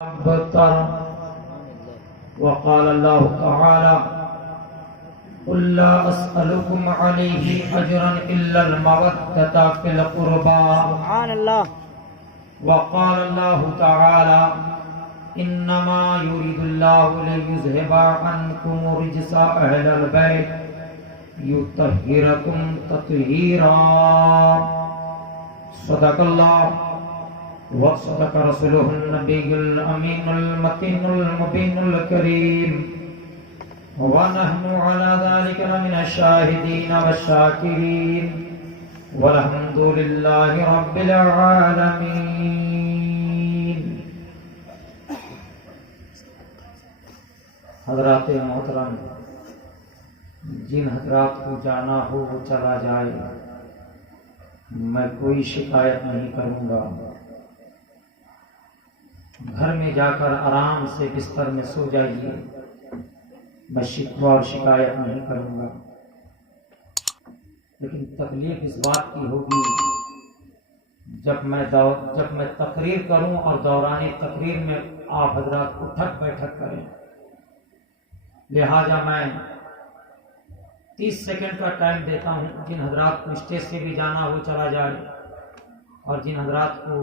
بدتر وقال الله تعالى قل لا أسألكم عليه أجرا إلا المودة في القربى سبحان الله. وقال الله تعالى إنما يريد الله ليذهب عنكم رجس أهل البيت يطهركم تطهيرا. صدق الله وصدق رسوله النبي الأمين المتين المبين الكريم ونحن على ذلك من الشاهدين والشاكرين والحمد لله رب العالمين. حضرات محترم، جن حضرات کو جانا ہو وہ چلا جائے، میں کوئی شکایت نہیں کروں گا. گھر میں جا کر آرام سے بستر میں سو جائیے، میں شکوہ اور شکایت نہیں کروں گا. لیکن تکلیف اس بات کی ہوگی جب میں تقریر کروں اور دوران تقریر میں آپ حضرات اٹھک بیٹھک کریں. لہٰذا میں 30 سیکنڈ کا ٹائم دیتا ہوں. جن حضرات کو اسٹیج سے بھی جانا ہو چلا جائے، اور جن حضرات کو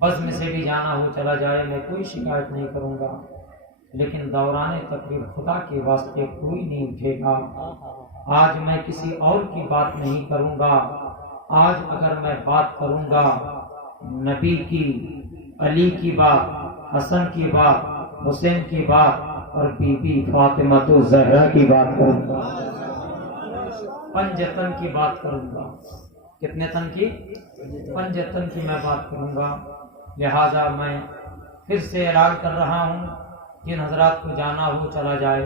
بزم سے بھی جانا ہو چلا جائے. میں کوئی شکایت نہیں کروں گا، لیکن دوران تقریر خدا کے واسطے کوئی نہیں اٹھے گا. آج میں کسی اور کی بات نہیں کروں گا. آج اگر میں بات کروں گا نبی کی، علی کی بات، حسن کی بات، حسین کی بات اور بی بی فاطمہ الزہرا کی بات کروں گا. 5 تن کی بات کروں گا. کتنے تن کی؟ 5 تن کی میں بات کروں گا. لہذا میں پھر سے اعلان کر رہا ہوں، جن حضرات کو جانا ہو چلا جائے،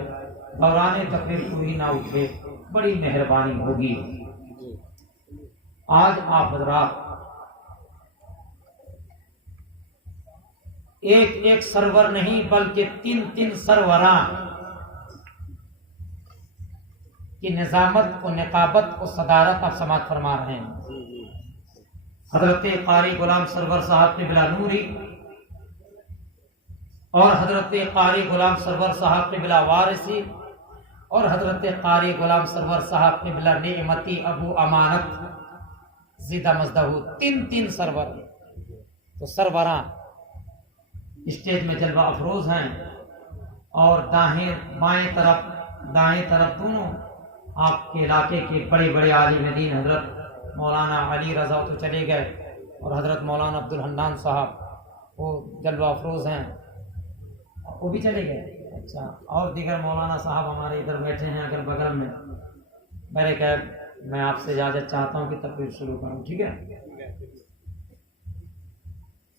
دوران تقریر کوئی نہ اٹھے، بڑی مہربانی ہوگی. آج آپ حضرات ایک سرور نہیں بلکہ 3 سروراں کی نظامت و نقابت و صدارت آپ سماعت فرما رہے ہیں. حضرت قاری غلام سرور صاحب قبلہ نوری اور حضرت قاری غلام سرور صاحب قبلہ وارثی اور حضرت قاری غلام سرور صاحب قبلہ نعمتی ابو امانت زیدہ مزدہ. 3 سرور. تو سروراں اسٹیج میں جلوہ افروز ہیں، اور بائیں طرف دونوں آپ کے علاقے کے بڑے بڑے عالم دین حضرت مولانا علی رضا تو چلے گئے، اور حضرت مولانا عبدالحنان صاحب وہ جلوہ افروز ہیں، وہ بھی چلے گئے. اچھا، اور دیگر مولانا صاحب ہمارے ادھر بیٹھے ہیں اگر بغل میں. میرے کہا میں آپ سے اجازت چاہتا ہوں کہ تقریر شروع کروں. ٹھیک ہے؟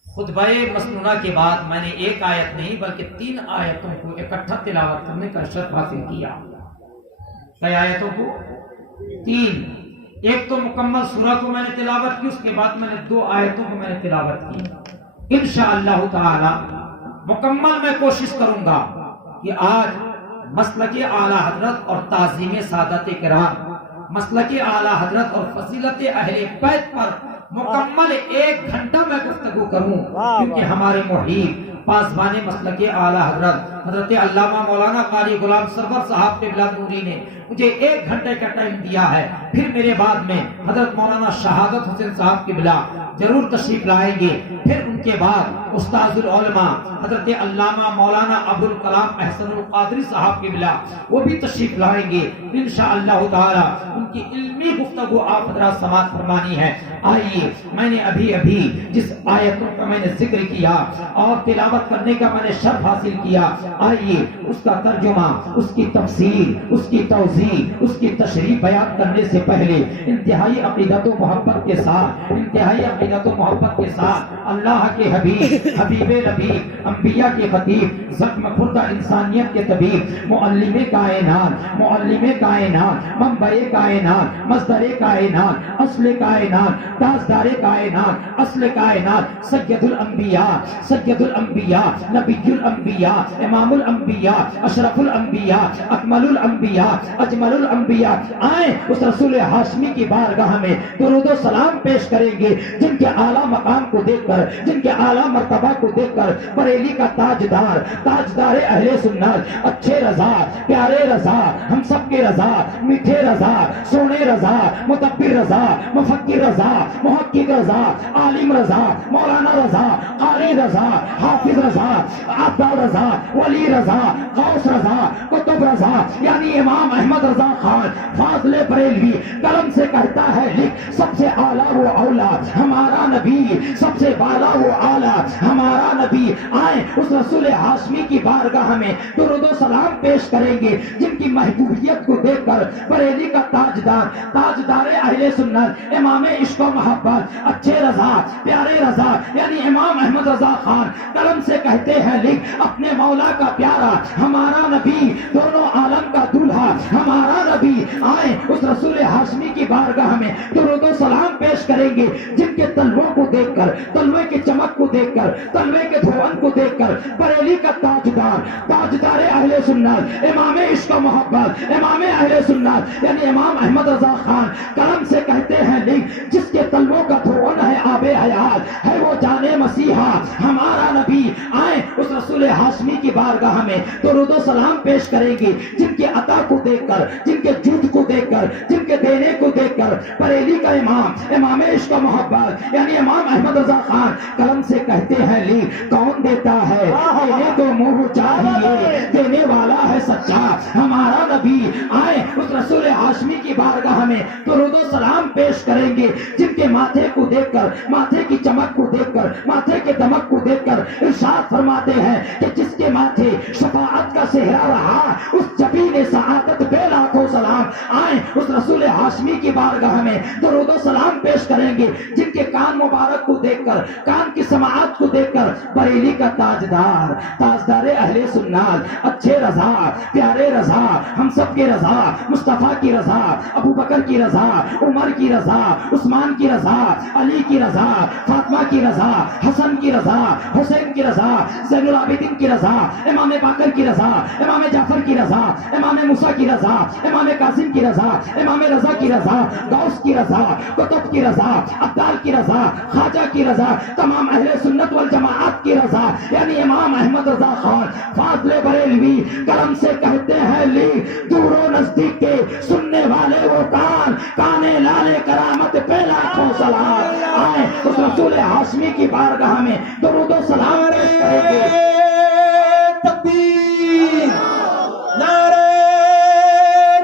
خطبہ مسنونہ کے بعد میں نے 1 آیت نہیں بلکہ 3 آیتوں کو اکٹھا تلاوت کرنے کا شرف حاصل کیا. کئی آیتوں کو؟ 3. ایک تو مکمل سورہ کو میں نے تلاوت کی، اس کے بعد میں نے 2 آیتوں کو میں نے تلاوت کی. انشاءاللہ تعالی مکمل میں کوشش کروں گا کہ آج مسلک اعلیٰ حضرت اور تعظیم سادات کرام، مسلک اعلیٰ حضرت اور فضیلت اہل بیت پر مکمل 1 گھنٹہ میں گفتگو کروں، کیونکہ ہمارے محیط پاسبان مسلک اعلیٰ حضرت علامہ مولانا قاری غلام سرور صاحب قبلہ نوری نے مجھے 1 گھنٹے کا ٹائم دیا ہے. پھر میرے بعد میں حضرت مولانا شہادت حسین صاحب قبلہ ضرور تشریف لائیں گے. پھر ان کے بعد استاذ العلماء حضرت علامہ مولانا ابوالکلام احسن القادری صاحب قبلہ وہ بھی تشریف لائیں گے انشاءاللہ تعالی. ان کی علمی گفتگو آپ حضرات سماعت فرمانی ہے. آئیے، میں نے ابھی جس آیتوں کا میں نے ذکر کیا اور تلاوت کرنے کا میں نے شرف حاصل کیا، آئیے اس کا ترجمہ، اس کی تفسیر، اس کی توضیح، اس کی تشریح بیان کرنے سے پہلے انتہائی عقیدت و محبت کے ساتھ اللہ کے حبیب نبی، انبیاء کے خطیب، زخم خوردہ انسانیت کے طبیب، معلم کائنات، منبع کائنات، مصدر کائنات، اصل کائنات، تاجدار کائنات، اصل کائنات، سید الانبیاء، نبی الانبیاء، امام الانبیاء، اشرف الانبیاء، اکمل الانبیاء، اجمل الانبیاء آئیں اس رسول ہاشمی کی بارگاہ میں درود و سلام پیش کریں گے، جن کے اعلیٰ مقام کو دیکھ کر، جن کے اعلیٰ مرتبہ مرتبہ کو دیکھ کر بریلی کا تاجدار اہل سنت، اچھے رضا، پیارے رضا، ہم سب کے رضا، میٹھے رضا، سونے رضا، مدبر رضا، مفکر رضا، محقق رضا، عالم رضا، مولانا رضا، قاری رضا، حافظ رضا، عبدال رضا، ولی رضا، غوث رضا، قطب رضا، یعنی امام احمد رضا خان فاضل بریلوی قلم سے کہتا ہے لکھ، سب سے اعلیٰ وہ اولا ہمارا نبی، سب سے بالا وہ اعلیٰ ہمارا نبی، آئیں اس رسول ہاشمی کی بارگاہ میں درود و سلام پیش کریں گے، جن کی محبوبیت کو دیکھ کر بریلی کا تاجدار اہل سنت، امام عشق و محبت، اچھے رضا، پیارے رضا، یعنی امام احمد رضا خان قلم سے کہتے ہیں لکھ، اپنے مولا کا پیارا ہمارا نبی، دونوں عالم کا دولہا ہمارا نبی، آئیں اس رسول ہاشمی کی بارگاہ میں درود و سلام پیش کریں گے، جن کے تلووں کو دیکھ کر، تلوے کی چمک کو دیکھ کر، تلوے کے دھون کو دیکھ کر بریلی کا تاجدار اہل سنت، امام عشق و محبت، امام اہل سنت، یعنی امام احمد رضا خان قلم سے کہتے ہیں لکھ، جس کے تلووں کا دھون ہے آب حیات، ہے وہ جان مسیحا ہمارا نبی، آئیں اس رسول ہاشمی کی بارگاہ میں درود و سلام پیش کریں گے، جن کے عطا کو دیکھ کر، جن کے جود کو دیکھ کر، جن کے دینے کو دیکھ کر بریلی کا امام عشق و محبت، یعنی امام احمد رضا خان قلم سے کہتے ہیں لکھ، کون دیتا ہے دینے کو منہ چاہیے، دینے والا ہے سچا ہمارا نبی، آئیں اس رسول ہاشمی کی بارگاہ میں درود و سلام پیش کریں گے، جن کے ماتھے کو دیکھ کر، ماتھے کی چمک کو دیکھ کر، ماتھے کے دمک کو دیکھ کر ارشاد فرماتے ہیں کہ جس کے ماتھے شفاعت کا صحرا رہا، اس جبین سعادت پہ لاکھوں سلام، آئیں اس رسول ہاشمی کی بارگاہ میں درود و سلام پیش کریں گے، جن کے کان مبارک کو دیکھ کر، کان کی سماعت کو دیکھ کر بریلی کا تاجدار اہل سنت، اچھے رضا، پیارے رضا، ہم سب کے رضا، مصطفیٰ کی رضا، ابو بکر کی رضا، عمر کی رضا، عثمان کی رضا، علی کی رضا، فاطمہ کی رضا، حسن کی رضا، حسین کی رضا، زین العابدین کی رضا، امام باقر کی رضا، امام جعفر کی رضا، امام موسیٰ کی رضا، امام قاسم کی رضا، امام رضا کی رضا، غوث کی رضا، قطب کی رضا، عبدال کی رضا، خواجہ کی رضا، تمام اہل سنت والجماعت کی رضا، یعنی امام احمد رضا خان فاضل بریلوی قلم سے کہتے ہیں لی، دور و نزدیک کے سننے والے وہ کان لال کرامت پہ لاکھوں سلام، آئیں اس رسول ہاشمی کی بارگاہ میں درود و سلام پیش کریں گے۔ تکبیر، نعرہ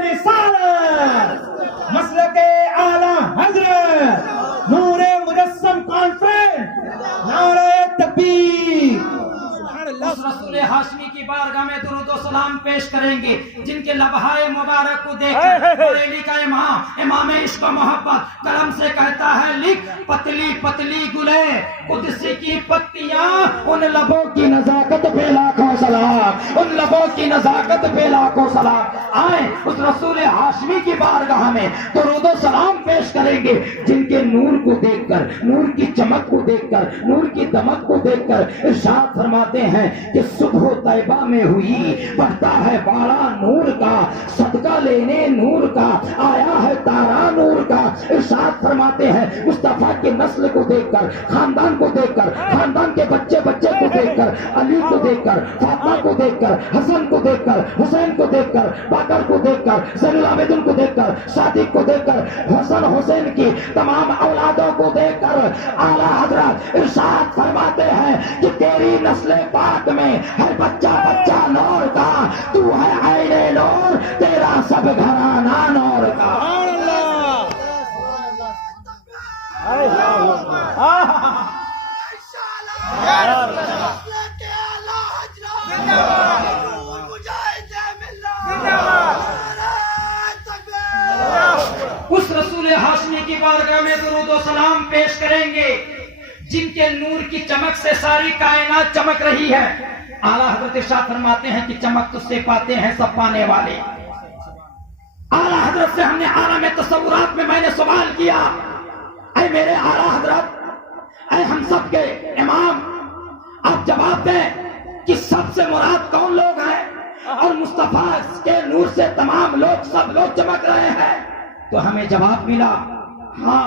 رسالت، مسلک اعلی حضرت، نور مجسم کانفرنس، نعرہ تکبیر۔ اس رسول ہاشمی کی بارگاہ میں درود و سلام پیش کریں گے، جن کے لبہائے مبارک کو دیکھ کر بریلی کا امام عشق و محبت قلم سے کہتا ہے لکھ، پتلی پتلی گلے قدسی کی پتیاں، ان لبوں کی نزاکت پہ لاکھوں سلام، ان لبوں کی نزاکت پہ لاکھوں سلام، آئیں اس رسول ہاشمی کی بارگاہ میں درود و سلام پیش کریں گے، جن کے نور کو دیکھ کر، نور کی چمک کو دیکھ کر، نور کی دمک کو دیکھ کر ارشاد فرماتے ہیں کہ صبح طیبہ میں ہوئی، بڑھتا ہے بالا نور کا، صدقہ لینے نور کا، آیا ہے تارا نور کا، ارشاد فرماتے ہیں مصطفیٰ کی نسل کو دیکھ کر، خاندان کو دیکھ کر، خاندان کے بچے بچے کو دیکھ کر، علی کو دیکھ کر، فاطمہ کو دیکھ کر، حسن کو دیکھ کر، حسین کو دیکھ کر، باقر کو دیکھ کر، زین العابدین کو دیکھ کر، صادق کو دیکھ کر، حسن حسین کی تمام اولادوں کو دیکھ کر اعلیٰ حضرت ارشاد فرماتے ہیں کہ تیری نسل پاک میں ہر بچہ بچہ نور کا، تو ہے عین نور، تیرا سب گھرانہ نور کا۔ اس رسول ہاشمی کی بارگاہ میں درود و سلام پیش کریں گے، جن کے نور کی چمک سے ساری کائنات چمک رہی ہے۔ اعلیٰ حضرت ارشاد فرماتے ہیں کہ چمک تجھ سے پاتے ہیں سب پانے والے۔ اعلیٰ حضرت سے ہم نے عالم تصورات میں نے سوال کیا، اے میرے اعلیٰ حضرت، اے ہم سب کے امام، آپ جواب دیں کہ سب سے مراد کون لوگ ہیں، اور مصطفیٰ کے نور سے تمام لوگ، سب لوگ چمک رہے ہیں۔ تو ہمیں جواب ملا، ہاں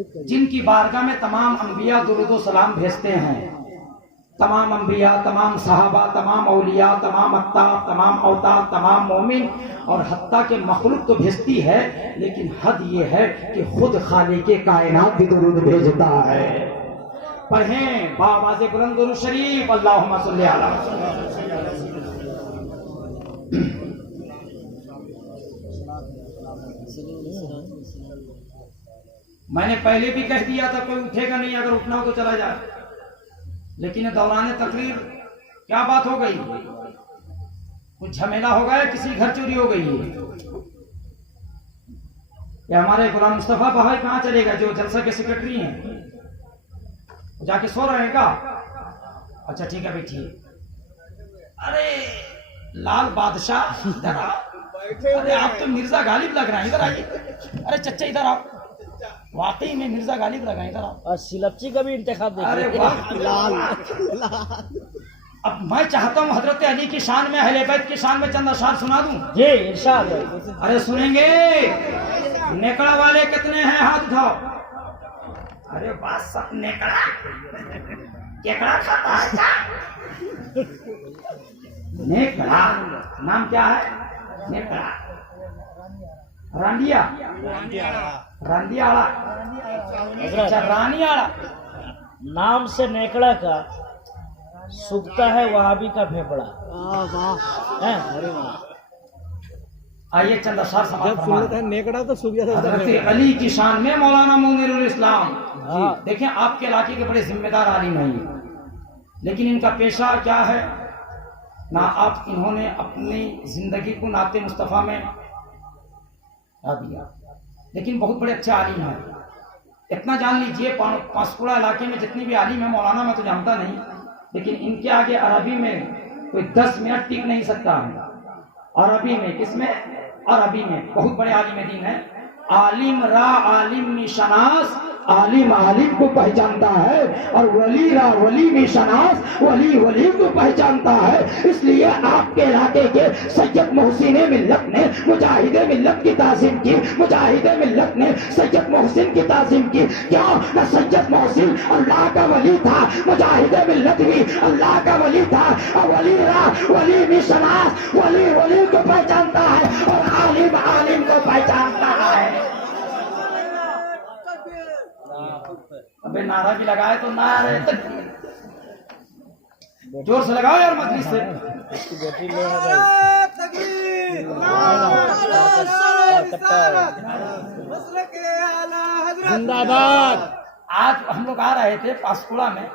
جن کی بارگاہ میں تمام انبیاء درود و سلام بھیجتے ہیں، تمام انبیاء، تمام صحابہ، تمام اولیاء، تمام اقطاب، تمام اوتاد، تمام مومن، اور حتیٰ کہ مخلوق تو بھیجتی ہے، لیکن حد یہ ہے کہ خود خالق کائنات بھی درود بھیجتا ہے۔ پڑھیں بآواز بلند درود شریف، اللہم صلی علی میں نے پہلے بھی کہہ دیا تھا کوئی اٹھے گا نہیں، اگر اٹھنا ہو تو چلا جائے، لیکن دوران تقریر کیا بات ہو گئی، کچھ جھمیلا ہو گیا، کسی گھر چوری ہو گئی ہے، یا ہمارے غلام مصطفیٰ بھائی کہاں چلے گا جو جلسہ کے سیکرٹری ہیں، جا کے سو رہے گا؟ اچھا ٹھیک ہے بیٹھیے۔ ارے لال بادشاہ ادھر آؤ، ارے آپ تو مرزا غالب لگ رہے ہیں، ادھر آئیے، ارے چچا ادھر آؤ، واقعی میں مرزا غالب لگا، ادھر آؤ۔ اور سلپچی کا بھی انتخاب ارے دیکھیے۔ واہ، اب میں چاہتا ہوں حضرت علی کی شان میں، اہل بیت کی شان میں چند اشعار سنا دوں۔ جی ارشاد ہے۔ ارے سنیں گے؟ نیکڑا والے کتنے ہیں؟ ہاتھ اٹھاؤ۔ ارے بات سب نیکڑا کیکڑا کھاتا ہے کیا؟ نیکڑا نام کیا ہے؟ نیکڑا، رانڈیا، راندیاڑا، اچھا رانیاڑا۔ نام سے نیکڑا کا سوکھتا ہے وہابی کا پھیپڑا۔ آئیے چند اشعار سماعت فرمائیں۔ نیکڑا تو سوکھ جاتا حضرت علی کی شان میں مولانا منیر الاسلام جی دیکھیں، آپ کے علاقے کے بڑے ذمہ دار عالم ہیں، لیکن ان کا پیشہ کیا ہے؟ نہ آپ انہوں نے اپنی زندگی کو نعت مصطفیٰ میں دیا، لیکن بہت بڑے اچھے عالم ہیں۔ اتنا جان لیجئے پانسکوڑا علاقے میں جتنی بھی عالم ہے، مولانا میں تو جانتا نہیں، لیکن ان کے آگے عربی میں کوئی 10 منٹ ٹک نہیں سکتا ہے۔ عربی میں، کس میں؟ عربی میں بہت بڑے عالم دین ہیں۔ عالم را عالم می شناس، عالم عالم کو پہچانتا ہے، اور ولی را ولی می شناس، ولی ولی کو پہچانتا ہے۔ اس لیے آپ کے علاقے کے سید محسن ملت نے مجاہد ملت کی تعظیم کی، مجاہد ملت نے سید محسن کی تعظیم کی۔ کیوں؟ نہ سید محسن اللہ کا ولی تھا، مجاہد ملت بھی اللہ کا ولی تھا، اور ولی را ولی می شناس، ولی ولی کو پہچانتا ہے، اور عالم عالم کو پہچانتا ہے۔ ابے نعرہ بھی لگائے تو نعرہ تکبیر زور سے لگاؤ یار مجلس سے۔ زندہ باد۔ آج ہم لوگ آ رہے تھے پاسکوڑا میں،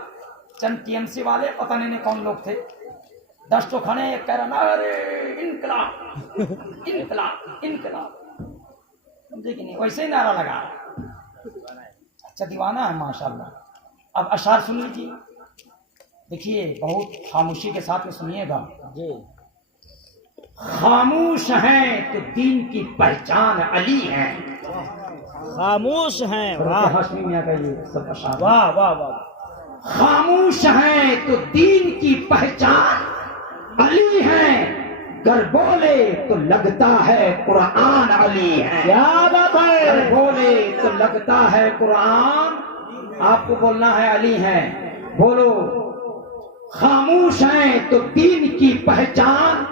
چند ٹی ایم سی والے، پتہ نہیں کون لوگ تھے، 10 تو کھڑے، ایک کہہ رہا ارے انقلاب انقلاب انقلاب، سمجھے کہ نہیں؟ ویسے ہی نعرہ لگا رہا، اچھا دیوانہ ہے ماشاءاللہ۔ اب اشعار سن لیجیے، دیکھیے بہت خاموشی کے ساتھ میں سنیے گا۔ جی خاموش ہیں تو دین کی پہچان علی ہے، خاموش ہیں، واہ ہاشمی میاں کا یہ سب اشعار۔ واہ واہ واہ۔ خاموش ہیں تو دین کی پہچان علی ہے، گر بولے تو لگتا ہے قرآن علی ہے۔ کیا بات ہے۔ گر بولے تو لگتا ہے قرآن، آپ کو بولنا ہے علی ہے، بولو۔ خاموش ہیں تو دین کی پہچان،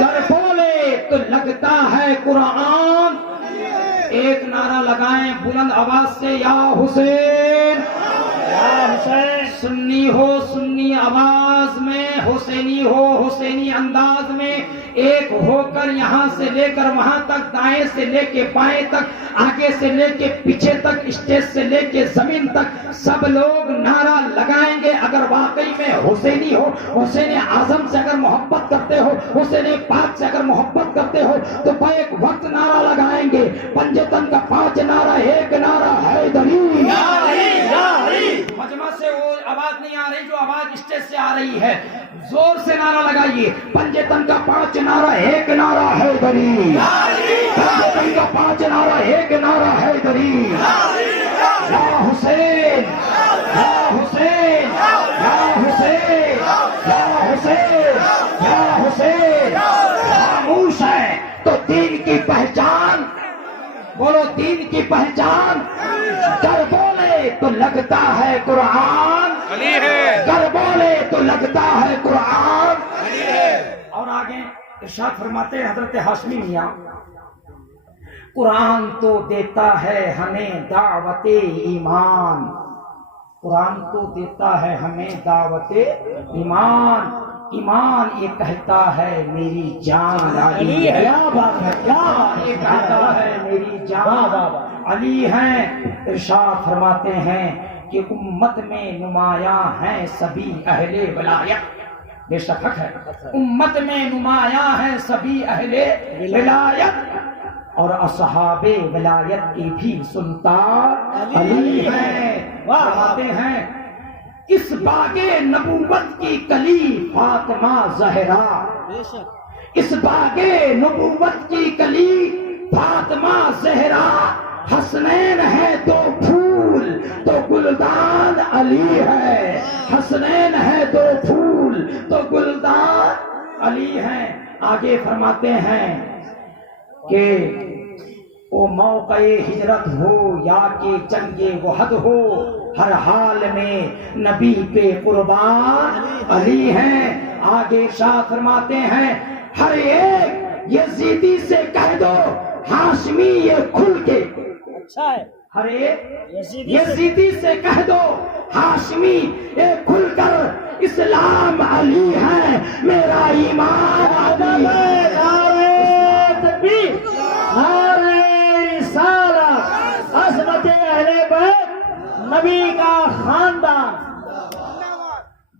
گر بولے تو لگتا ہے قرآن۔ ایک نعرہ لگائیں بلند آواز سے، یا حسین، یا حسین۔ سنی ہو سنی آواز میں، حسینی ہو حسینی انداز میں، ایک ہو کر یہاں سے لے کر وہاں تک، دائیں سے لے کے بائیں تک، آگے سے لے کے پیچھے تک، اسٹیج سے لے کے زمین تک، سب لوگ نعرہ لگائیں گے۔ اگر واقعی میں حسینی ہو، حسین اعظم سے اگر محبت کرتے ہو، حسین پاک سے اگر محبت کرتے ہو، تو بیک وقت نعرہ لگائیں گے۔ پنجتن کا 5 نعرہ، ایک نعرہ حیدری، مجمع سے وہ آواز نہیں آ رہی جو آواز اسٹیج سے آ رہی ہے، زور سے نعرہ لگائیے۔ پنجتن کا 5 نعرہ، ایک نعرہ حیدری، پنجتن کا 5 نعرہ، ایک نعرہ حیدری، یا حسین یا حسین یا حسین یا حسین یا حسین۔ خاموش ہے تو دین کی پہچان، بولو دین کی پہچان، گر بولے تو لگتا ہے قرآن، علی ہے، گر بولے تو لگتا ہے قرآن. علی ہے. اور آگے ارشاد فرماتے ہیں حضرت ہاشمی میاں، قرآن تو دیتا ہے ہمیں دعوت ایمان، قرآن تو دیتا ہے ہمیں دعوت ایمان. ایمان یہ کہتا ہے میری جان علی ہے، کیا بات ہے، کیا یہ کہتا ہے میری جان علی ہے. ارشاد فرماتے ہیں کہ امت میں نمایاں ہیں سبھی اہل ولایت. بے شک حق ہے، امت میں نمایاں ہیں سبھی اہل ولایت، اور اصحاب ولایت کی بھی سلطان علی ہے. فرماتے ہیں اس باغ نبوت کی کلی فاطمہ زہرا، اس باغ نبوت کی کلی فاطمہ زہرا، حسنین ہے دو پھول تو گلدان علی ہے، حسنین ہے دو پھول تو گلدان علی ہے. آگے فرماتے ہیں کہ وہ موقع ہجرت ہو یا کہ جنگ وحد ہو، ہر حال میں نبی پہ قربان علی ہیں. آگے شاہ فرماتے ہیں ہر ایک یزیدی سے کہہ دو ہاشمی یہ کھل کے، اچھا ہے. ہر ایک یزیدی سے کہہ دو ہاشمی یہ کھل کر اسلام علی ہے، میرا ایمان علی ہے. نعرہ تکبیر، نعرہ رسالت، عظمت اہل بیت، نبی کا خاندان.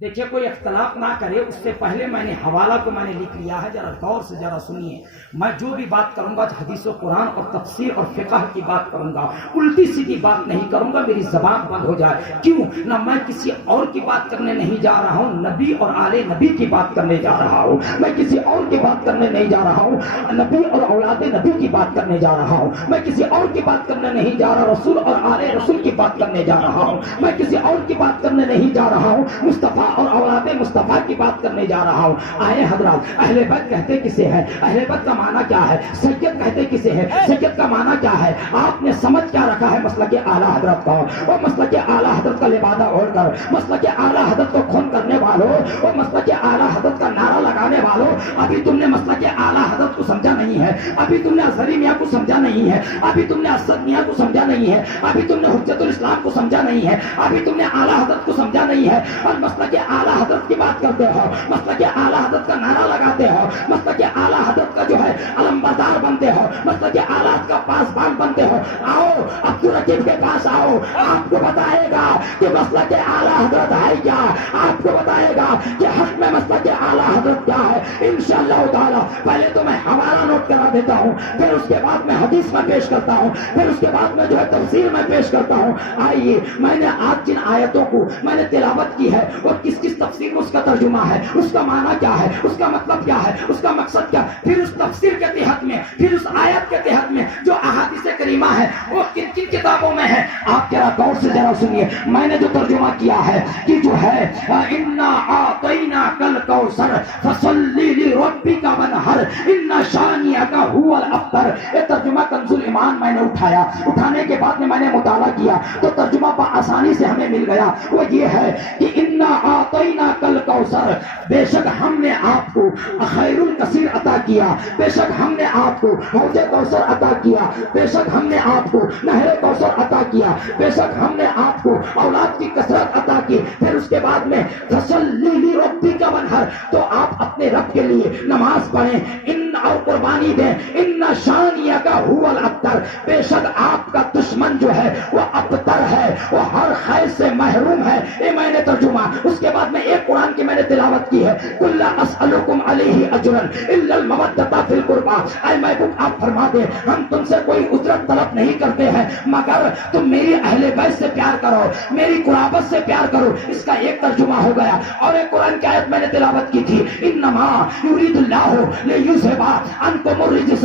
دیکھیے کوئی اختلاف نہ کرے، اس سے پہلے میں نے حوالہ کو میں نے لکھ لیا ہے، ذرا غور سے ذرا سنیے. میں جو بھی بات کروں گا حدیث و قرآن اور تفسیر اور فقہ کی بات کروں گا، الٹی سیدھی بات نہیں کروں گا، میری زبان بند ہو جائے. کیوں نہ میں کسی اور کی بات کرنے نہیں جا رہا ہوں، نبی اور آل نبی کی بات کرنے جا رہا ہوں. میں کسی اور کی بات کرنے نہیں جا رہا ہوں، نبی اور اولاد نبی کی بات کرنے جا رہا ہوں. میں کسی اور کی بات کرنے نہیں جا رہا، رسول اور آل رسول کی بات کرنے جا رہا ہوں. میں کسی اور کی بات کرنے نہیں جا رہا ہوں، مصطفیٰ اور اولاد مصطفیٰ کی بات کرنے جا رہا ہوں. آئے حضرات، اہل بیت کہتے کسے ہے؟ اہل بیت کا معنی کیا ہے؟ سید کہتے کسے ہے؟ سید کا معنی کیا ہے؟ آپ نے سمجھ کیا رکھا ہے مسلک اعلیٰ حضرت کا؟ اور مسلک اعلیٰ حضرت کا لبادہ اوڑھ کر مسلک اعلیٰ حضرت کو خون کرنے والوں اور مسلک اعلیٰ حضرت کا نعرہ لگانے والوں، ابھی تم نے مسلک اعلیٰ حضرت کو سمجھا نہیں ہے، ابھی تم نے اظہری میاں کو سمجھا نہیں ہے، ابھی تم نے اسد میاں کو سمجھا نہیں ہے، ابھی تم نے حجت الاسلام کو سمجھا نہیں ہے، ابھی تم نے اعلیٰ حضرت کو سمجھا نہیں ہے. اور مسلک اعلیٰ حضرت کی بات کرتے ہو، مسلک اعلیٰ حضرت کا نعرہ لگاتے ہو، مسلک اعلیٰ حضرت کا جو ہے علم بردار بنتے ہو، مسلک اعلیٰ حضرت کا پاسبان بنتے ہو. آؤ عبدالرقیب کے پاس آؤ، آپ کو بتائے گا کہ مسلک اعلیٰ حضرت ہے کیا، آپ کو بتائے گا کہ حق میں مسلک اعلیٰ حضرت کیا ہے. انشاءاللہ تعالی پہلے تو میں حوالہ نوٹ کرا دیتا ہوں، پھر اس کے بعد میں حدیث میں پیش کرتا ہوں، پھر اس کے بعد میں جو ہے تفسیر میں پیش کرتا ہوں. آئیے میں نے آج جن آیتوں کو میں نے تلاوت کی ہے اور کس کس تفسیر میں اس کا ترجمہ ہے، اس کا معنی کیا ہے، اس کا مطلب کیا ہے، اس کا مقصد کیا، پھر اس تفسیر کے تحت میں، پھر اس آیت کے تحت میں جو احادیث کریمہ ہے وہ کن کن کتابوں میں ہے، آپ ذرا غور سے ذرا سنیے. میں نے جو ترجمہ کیا ہے کہ جو ہے انا اعطیناک الکوثر فصلی لربک وانحر ان شانئک هو الابتر. یہ ترجمہ کنز الایمان میں نے اٹھایا، اٹھانے کے بعد میں نے مطالعہ کیا تو ترجمہ بآسانی سے ہمیں مل گیا. وہ یہ ہے کہ انا اعطیناک الکوثر، بے شک ہم نے آپ کو خیر الکثیر عطا کیا، بے شک ہم نے آپ کو حوض کوثر عطا کیا، بے شک ہم نے آپ کو نہر کوثر عطا کیا، بے شک ہم نے آپ کو اولاد کی کثرت عطا کی. پھر اس کے بعد میں فصلی لربک وانحر، تو آپ اپنے رب کے لیے نماز پڑھیں، ان اور قربانی دیں. ان شانئک هو الابتر، بے شک آپ کا دشمن جو ہے وہ ابتر ہے، وہ ہر خیر سے محروم ہے. یہ میں نے ترجمہ. اس کے بعد میں ایک قرآن کی میں نے تلاوت کی ہے، قل لا اسألکم علیہ اجرا الا المودۃ فی القربى. اے محبوب آپ فرما دیں ہم تم سے کوئی اجرت طلب نہیں کرتے ہیں مگر تم میری اہل بیت سے پیار کرو، میری قرابت سے پیار کرو. اس کا ایک ترجمہ ہو گیا. اور ایک قرآن کی آیت میں نے تلاوت کی تھی، انما یرید اللہ لیذھب عنکم الرجس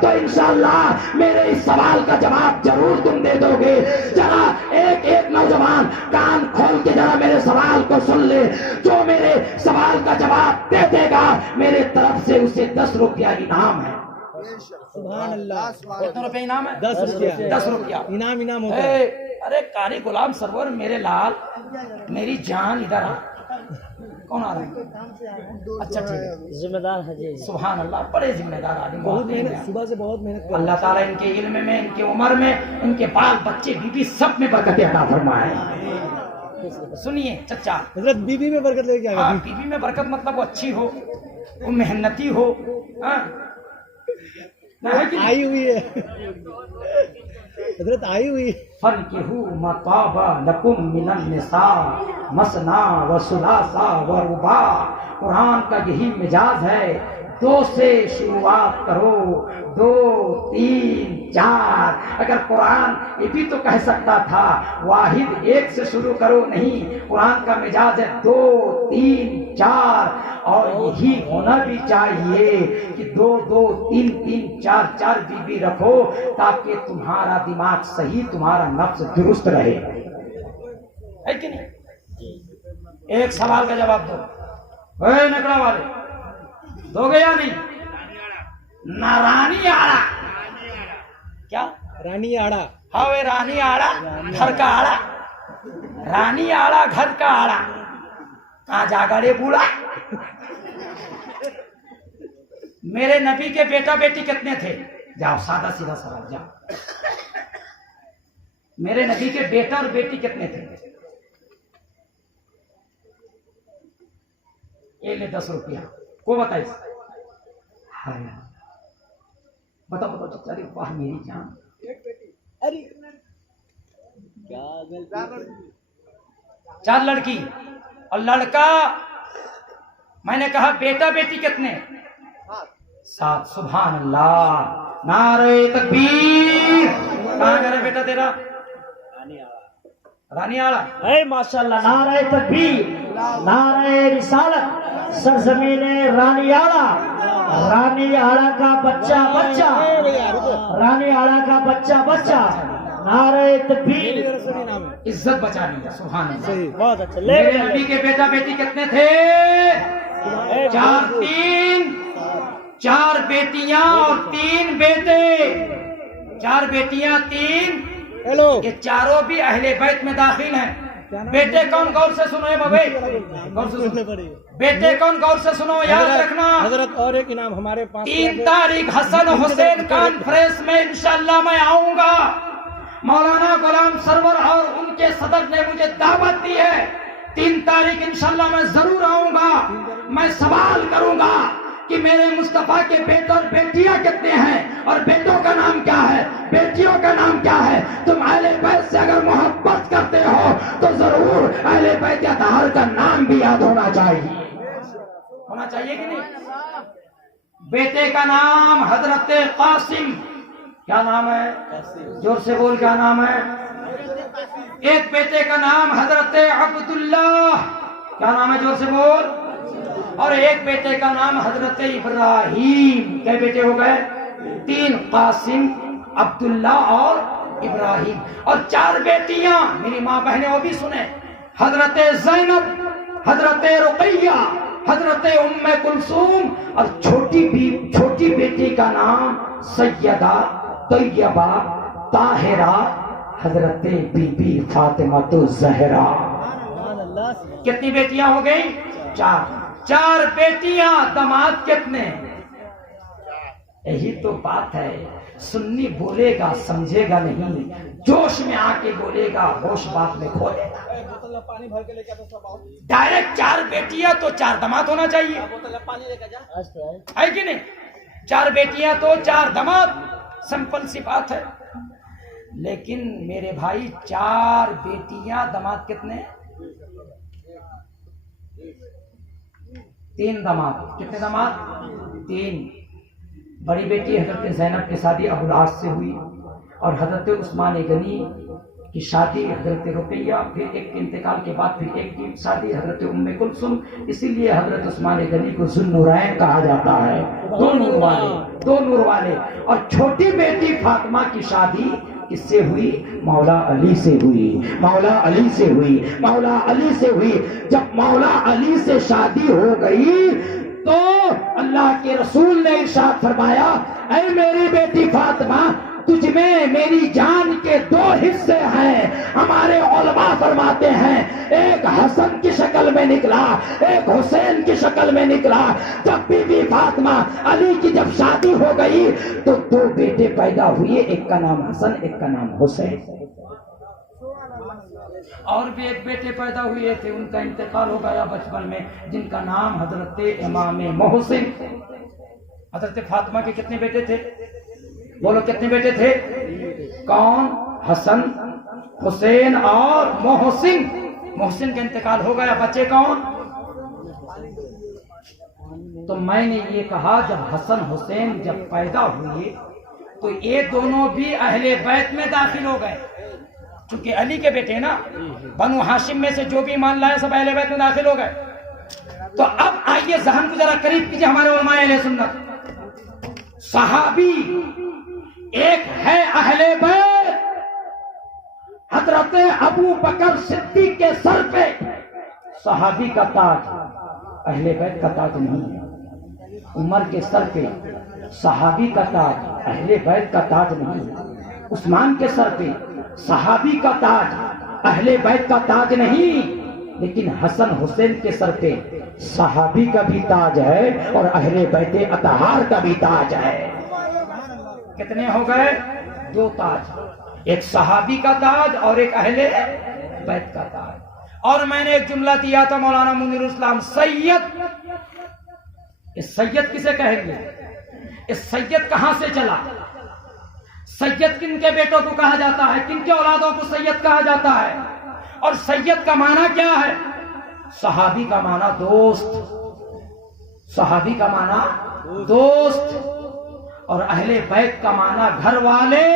تو انشاءاللہ میرے اس سوال کا جواب ضرور تم دے دو گے. ذرا ایک ایک نوجوان کان کھول کے ذرا میرے سوال کو سن لے. جو میرے سوال کا جواب دے دے گا میرے طرف سے اسے 10 روپیہ انعام ہے. سبحان اللہ. کتنے روپے انعام ہے؟ 10 روپیہ 10 روپیہ انعام ہوتا ہے. ارے قاری غلام سرور میرے لال میری جان ادھر آ. کون آ رہا ہے؟ اچھا ٹھیک ہے. ذمہ دار ہے جی. سبحان اللہ بڑے ذمہ دار آدمی. بہت محنت صبح سے بہت محنت کر اللہ تعالیٰ ان کے علم میں ان کی عمر میں ان کے بال بچے بیوی سب میں برکت عطا فرمائے. سنیے چچا. حضرت بیوی میں برکت لے کے آ ہاں گئی. بیوی میں برکت مطلب وہ اچھی ہو وہ محنتی ہو. ہاں نہ ہے کہ نہیں؟ آئی ہوئی ہے حضرت آئی ہوئی. فَانْكِحُوا مَا طَابَ لَكُم مِّنَ النِّسَاءِ مَثْنَىٰ وَثُلَاثَ وَرُبَاعَ. قرآن کا یہی مزاج ہے. 2 سے شروعات کرو, 2, 3, 4. اگر قرآن یہ بھی تو کہہ سکتا تھا واحد 1 سے شروع کرو. نہیں, قرآن کا مزاج ہے 2, 3, 4. اور یہی ہونا بھی چاہیے کہ 2, 2, 3, 3, 4, 4 بیوی رکھو تاکہ تمہارا دماغ صحیح تمہارا نفس درست رہے. ہے کہ نہیں؟ ایک سوال کا جواب دو. اے نکڑا والے دو گے یا نہیں؟ رانی آڑا کیا؟ رانی آڑا. ہاں وہ رانی آڑا گھر کا آڑا. رانی آڑا گھر کا آڑا. کہاں جاگا رے بوڑھا؟ میرے نبی کے بیٹا بیٹی کتنے تھے؟ جاؤ سادہ سیدھا سوال جاؤ. میرے نبی کے بیٹا اور بیٹی کتنے تھے؟ یہ لے 10 روپیہ. کو بتائیے؟ بتاؤ بتاؤ چچا. واہ میری جان. ارے کیا 4 لڑکی اور لڑکا. میں نے کہا بیٹا بیٹی کتنے؟ 7. سبحان اللہ. نعرہ تکبیر. کہاں گیا بیٹا تیرا؟ رانی آڑا. اے ماشاءاللہ. نعرہ تکبیر, نعرہ رسالت, سرزمین رانی آڑا. رانی آڑا کا بچہ بچہ, رانی آڑا کا بچہ بچہ. نعرہ تکبیر. عزت بچانی ہے. سبحان اللہ. بہت اچھا. میرے نبی کے بیٹا بیٹی کتنے تھے؟ 4, 3. 4 بیٹیاں اور 3 بیٹے. 4 بیٹیاں 3. ہیلو. یہ چاروں بھی اہل بیت میں داخل ہیں. بیٹے کون؟ غور سے سنو بھائی, غور سے سنو. بیٹے کون؟ غور سے سنو, یاد رکھنا. حضرت اور ایک انعام ہمارے پاس. 3 تاریخ حسن حسین کانفرنس میں انشاءاللہ میں آؤں گا. مولانا غلام سرور اور ان کے صدر نے مجھے دعوت دی ہے. 3 تاریخ انشاءاللہ میں ضرور آؤں گا. میں سوال کروں گا کہ میرے مصطفیٰ کے بیٹے اور بیٹیاں کتنے ہیں, اور بیٹوں کا نام کیا ہے, بیٹیوں کا نام کیا ہے. تم اہل بیت سے اگر محبت کرتے ہو تو ضرور اہل بیت اطہار کا نام بھی یاد ہونا چاہیے. ہونا چاہیے کہ نہیں؟ بیٹے کا نام حضرت قاسم. کیا نام ہے؟ زور سے بول. کیا نام ہے؟ ایک بیٹے کا نام حضرت عبداللہ. کیا نام ہے؟ زور سے بول. اور ایک بیٹے کا نام حضرت ابراہیم. کیا بیٹے ہو گئے؟ 3. قاسم, عبداللہ اور ابراہیم. اور 4 بیٹیاں میری ماں بہنیں وہ بھی سنیں. حضرت زینب, حضرت رقیہ, حضرت ام کلثوم. اور چھوٹی بیٹی کا نام سیدہ طیبہ طاہرہ حضرت بی بی فاطمہ الزہرا. کتنی بیٹیاں ہو گئی؟ 4. 4 بیٹیاں. داماد کتنے؟ یہی تو بات ہے. سنی بولے گا سمجھے گا نہیں, جوش میں آ کے بولے گا ہوش بات میں کھو دے گا. ڈائریکٹ 4 بیٹیاں تو 4 داماد ہونا چاہیے, ہے کہ نہیں؟ 4 بیٹیاں تو 4 داماد. سمپل سی بات ہے. لیکن میرے بھائی 4 بیٹیاں, داماد کتنے؟ 3 داماد. کتنے داماد؟ 3. بڑی بیٹی حضرت زینب کی شادی ابوالعاص سے ہوئی, اور حضرت عثمان غنی کی شادی حضرت رقیہ، پھر ایک کے انتقال کے بعد پھر ایک کی شادی حضرت ام کلثوم، اسی لیے حضرت عثمان غنی کو ذوالنورین کہا جاتا ہے، دو نور والے۔ اور چھوٹی بیٹی فاطمہ کی شادی کس سے ہوئی؟ مولا علی سے ہوئی، مولا علی سے ہوئی، مولا علی سے ہوئی۔ جب مولا علی سے شادی ہو گئی تو اللہ کے رسول نے ارشاد فرمایا، اے میری بیٹی فاطمہ، تجھ میں میری جان کے دو حصے ہیں۔ ہمارے علماء فرماتے ہیں ایک حسن کی شکل میں نکلا، ایک حسین کی شکل میں نکلا۔ جب بی بی فاطمہ علی کی جب شادی ہو گئی تو دو بیٹے پیدا ہوئے، ایک کا نام حسن، ایک کا نام حسین۔ اور بھی ایک بیٹے پیدا ہوئے تھے، ان کا انتقال ہو گیا بچپن میں، جن کا نام حضرت امام محسن۔ حضرت فاطمہ کے کتنے بیٹے تھے؟ بولو کتنے بیٹے تھے؟ کون؟ حسن، حسین اور محسن۔ محسن کا انتقال ہو گیا، بچے کون؟ تو میں نے یہ کہا جب حسن حسین جب پیدا ہوئے تو یہ دونوں بھی اہل بیت میں داخل ہو گئے، چونکہ علی کے بیٹے نا، بنو ہاشم میں سے جو بھی ایمان لائے سب اہل بیت میں داخل ہو گئے۔ تو اب آئیے ذہن کو ذرا قریب کیجیے ہمارے علماء اہل سنت۔ صحابی ایک ہے اہل بیت، حضرت ابو بکر صدیق کے سر پہ صحابی کا تاج، اہل بیت کا تاج نہیں ہے۔ عمر کے سر پہ صحابی کا تاج، اہل بیت کا تاج نہیں ہے۔ عثمان کے سر پہ صحابی کا تاج، اہل بیت کا تاج نہیں۔ لیکن حسن حسین کے سر پہ صحابی کا بھی تاج ہے اور اہل بیت اطہار کا بھی تاج ہے۔ کتنے ہو گئے؟ دو تاج، ایک صحابی کا تاج اور ایک اہل بیت کا تاج۔ اور میں نے ایک جملہ دیا تھا مولانا منیر اسلام، سید۔ اس سید کسے کہیں گے؟ اس سید کہاں سے چلا؟ سید کن کے بیٹوں کو کہا جاتا ہے؟ کن کے اولادوں کو سید کہا جاتا ہے؟ اور سید کا معنی کیا ہے؟ صحابی کا معنی دوست، صحابی کا معنی دوست، اور اہل بیت کا معنی گھر والے۔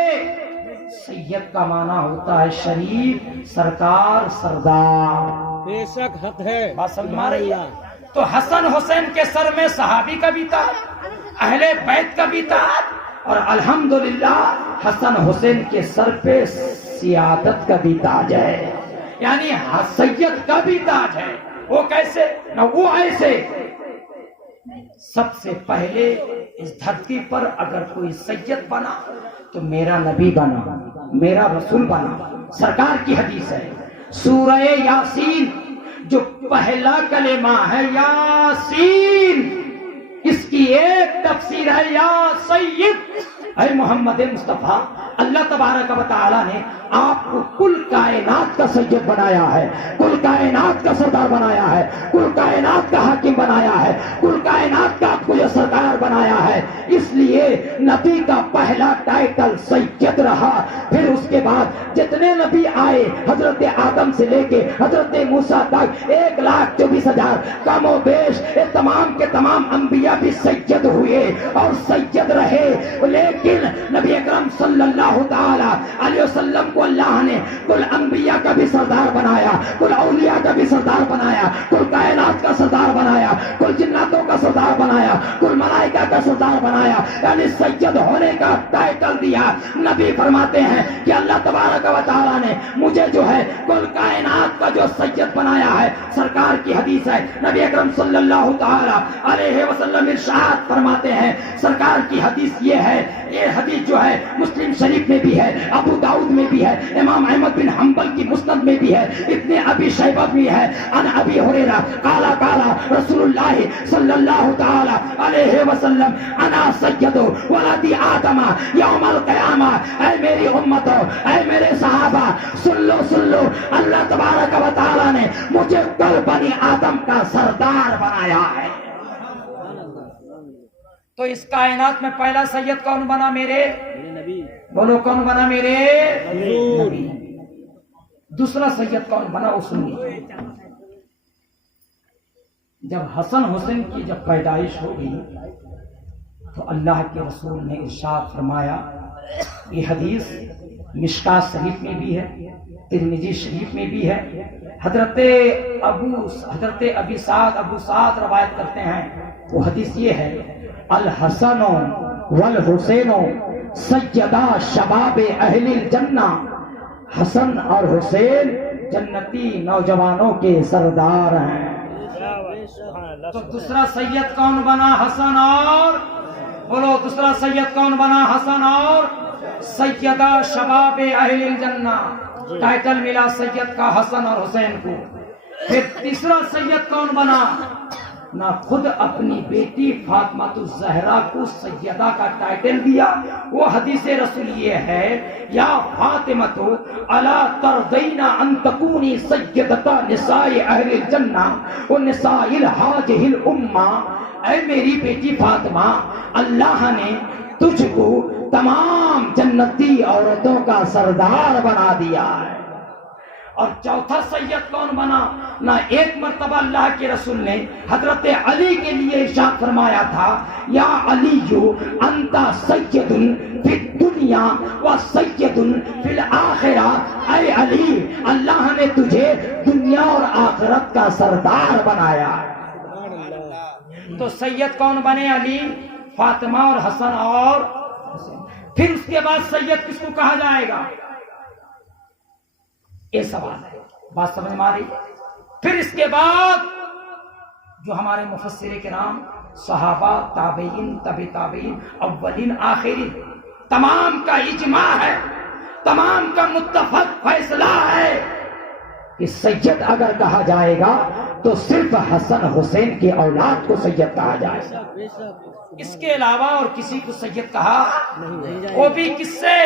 سید کا معنی ہوتا ہے شریف، سرکار، سردار۔ بے شک حق ہے، بات سمجھ میں آ رہی ہے؟ تو حسن حسین کے سر میں صحابی کا بھی تاج، اہل بیت کا بھی تاج، اور الحمدللہ حسن حسین کے سر پہ سیادت کا بھی تاج ہے، یعنی سید کا بھی تاج ہے۔ وہ کیسے؟ نہ وہ ایسے۔ سب سے پہلے اس دھرتی پر اگر کوئی سید بنا تو میرا نبی بنا، میرا رسول بنا۔ سرکار کی حدیث ہے، سورہ یاسین جو پہلا کلمہ ہے یاسین، اس کی ایک تفسیر ہے یا سید، اے محمد مصطفیٰ، اللہ تبارک و تعالی نے آپ کو کل کائنات کا سید بنایا ہے، کل کائنات کا سردار بنایا ہے، کل کائنات کا حاکم بنایا ہے، کل کائنات کا آپ کو یہ سرکار بنایا ہے۔ اس لیے نبی کا پہلا ٹائٹل سید رہا۔ پھر اس کے بعد جتنے نبی آئے حضرت آدم سے لے کے حضرت موسیٰ تک 1,24,000 کم و بیش، یہ تمام کے تمام انبیاء بھی سید ہوئے اور سید رہے۔ لیکن نبی اکرم صلی اللہ تعالی علیہ وسلم کو اللہ نے کل انبیاء کا بھی سردار بنایا، کل اولیاء کا بھی سردار بنایا، کل کائنات کا سردار بنایا، کل جناتوں کا سردار بنایا، کل ملائکہ کا سردار بنایا، یعنی سید ہونے کا ٹائٹل دیا۔ نبی فرماتے ہیں کہ اللہ تبارک و تعالیٰ نے مجھے جو ہے کل کائنات کا جو سید بنایا ہے۔ سرکار کی حدیث ہے، نبی اکرم صلی اللہ تعالی علیہ وسلم ارشاد فرماتے ہیں، سرکار کی حدیث یہ ہے، یہ حدیث جو ہے مسلم شریف میں بھی ہے، ابو داؤد میں بھی ہے، امام احمد بن حنبل کی مسند میں بھی ہے، ابن ابی شیبہ بھی ہے، ان ابی ہریرہ قال قال رسول اللہ صلی اللہ تعالی علیہ وسلم انا سید ولد آدم یوم القیامہ۔ اے میری امتو، اے میرے صحابہ، سن لو، اللہ تبارک و تعالی نے مجھے کل بنی آدم کا سردار بنایا ہے۔ تو اس کائنات میں پہلا سید کون بنا؟ میرے نبی۔ بولو کون بنا؟ میرے نبی۔ دوسرا سید کون بنا؟ وہ سنیے۔ جب حسن حسین کی جب پیدائش ہوگی تو اللہ کے رسول نے ارشاد فرمایا، یہ حدیث مشکات شریف میں بھی ہے، ترمذی شریف میں بھی ہے. حضرت ابی سعد روایت کرتے ہیں. وہ حدیث یہ ہے: الحسن والحسین سیدا شباب اہل الجنہ. حسن اور حسین جنتی نوجوانوں کے سردار ہیں. تو دوسرا سید کون بنا؟ حسن اور بولو، دوسرا سید کون بنا؟ حسن اور سیدہ شباب اہل الجنہ. ٹائٹل ملا سید کا حسن اور حسین کو. پھر تیسرا سید کون بنا؟ نہ خود اپنی بیٹی فاطمہ الزہرا کو سیدہ کا ٹائٹل دیا. وہ حدیث رسول یہ ہے: یا فاطمہ الا ترضین ان تکونی سیدۃ نساء اہل الجنہ ونساء هذه الامہ. اے میری بیٹی فاطمہ، اللہ نے تجھ کو تمام جنتی عورتوں کا سردار بنا دیا ہے. اور چوتھا سید کون بنا؟ نہ ایک مرتبہ اللہ کے رسول نے حضرت علی کے لیے ارشاد فرمایا تھا: یا علی انت سید فی الدنیا و سید فی الآخرہ. اے علی، اللہ نے تجھے دنیا اور آخرت کا سردار بنایا. تو سید کون بنے؟ علی، فاطمہ اور حسن اور حسین. پھر اس کے بعد سید کس کو کہا جائے گا؟ یہ سوال ہے. بات سمجھ میں آ رہی ہے؟ پھر اس کے بعد جو ہمارے مفسر کرام، صحابہ، تابعین، تبع تابعین، اولین آخرین، تمام کا اجماع ہے، تمام کا متفق فیصلہ ہے کہ سید اگر کہا جائے گا تو صرف حسن حسین کی اولاد کو سید کہا جائے گا. اس کے علاوہ اور کسی کو سید کہا، وہ بھی کس سے؟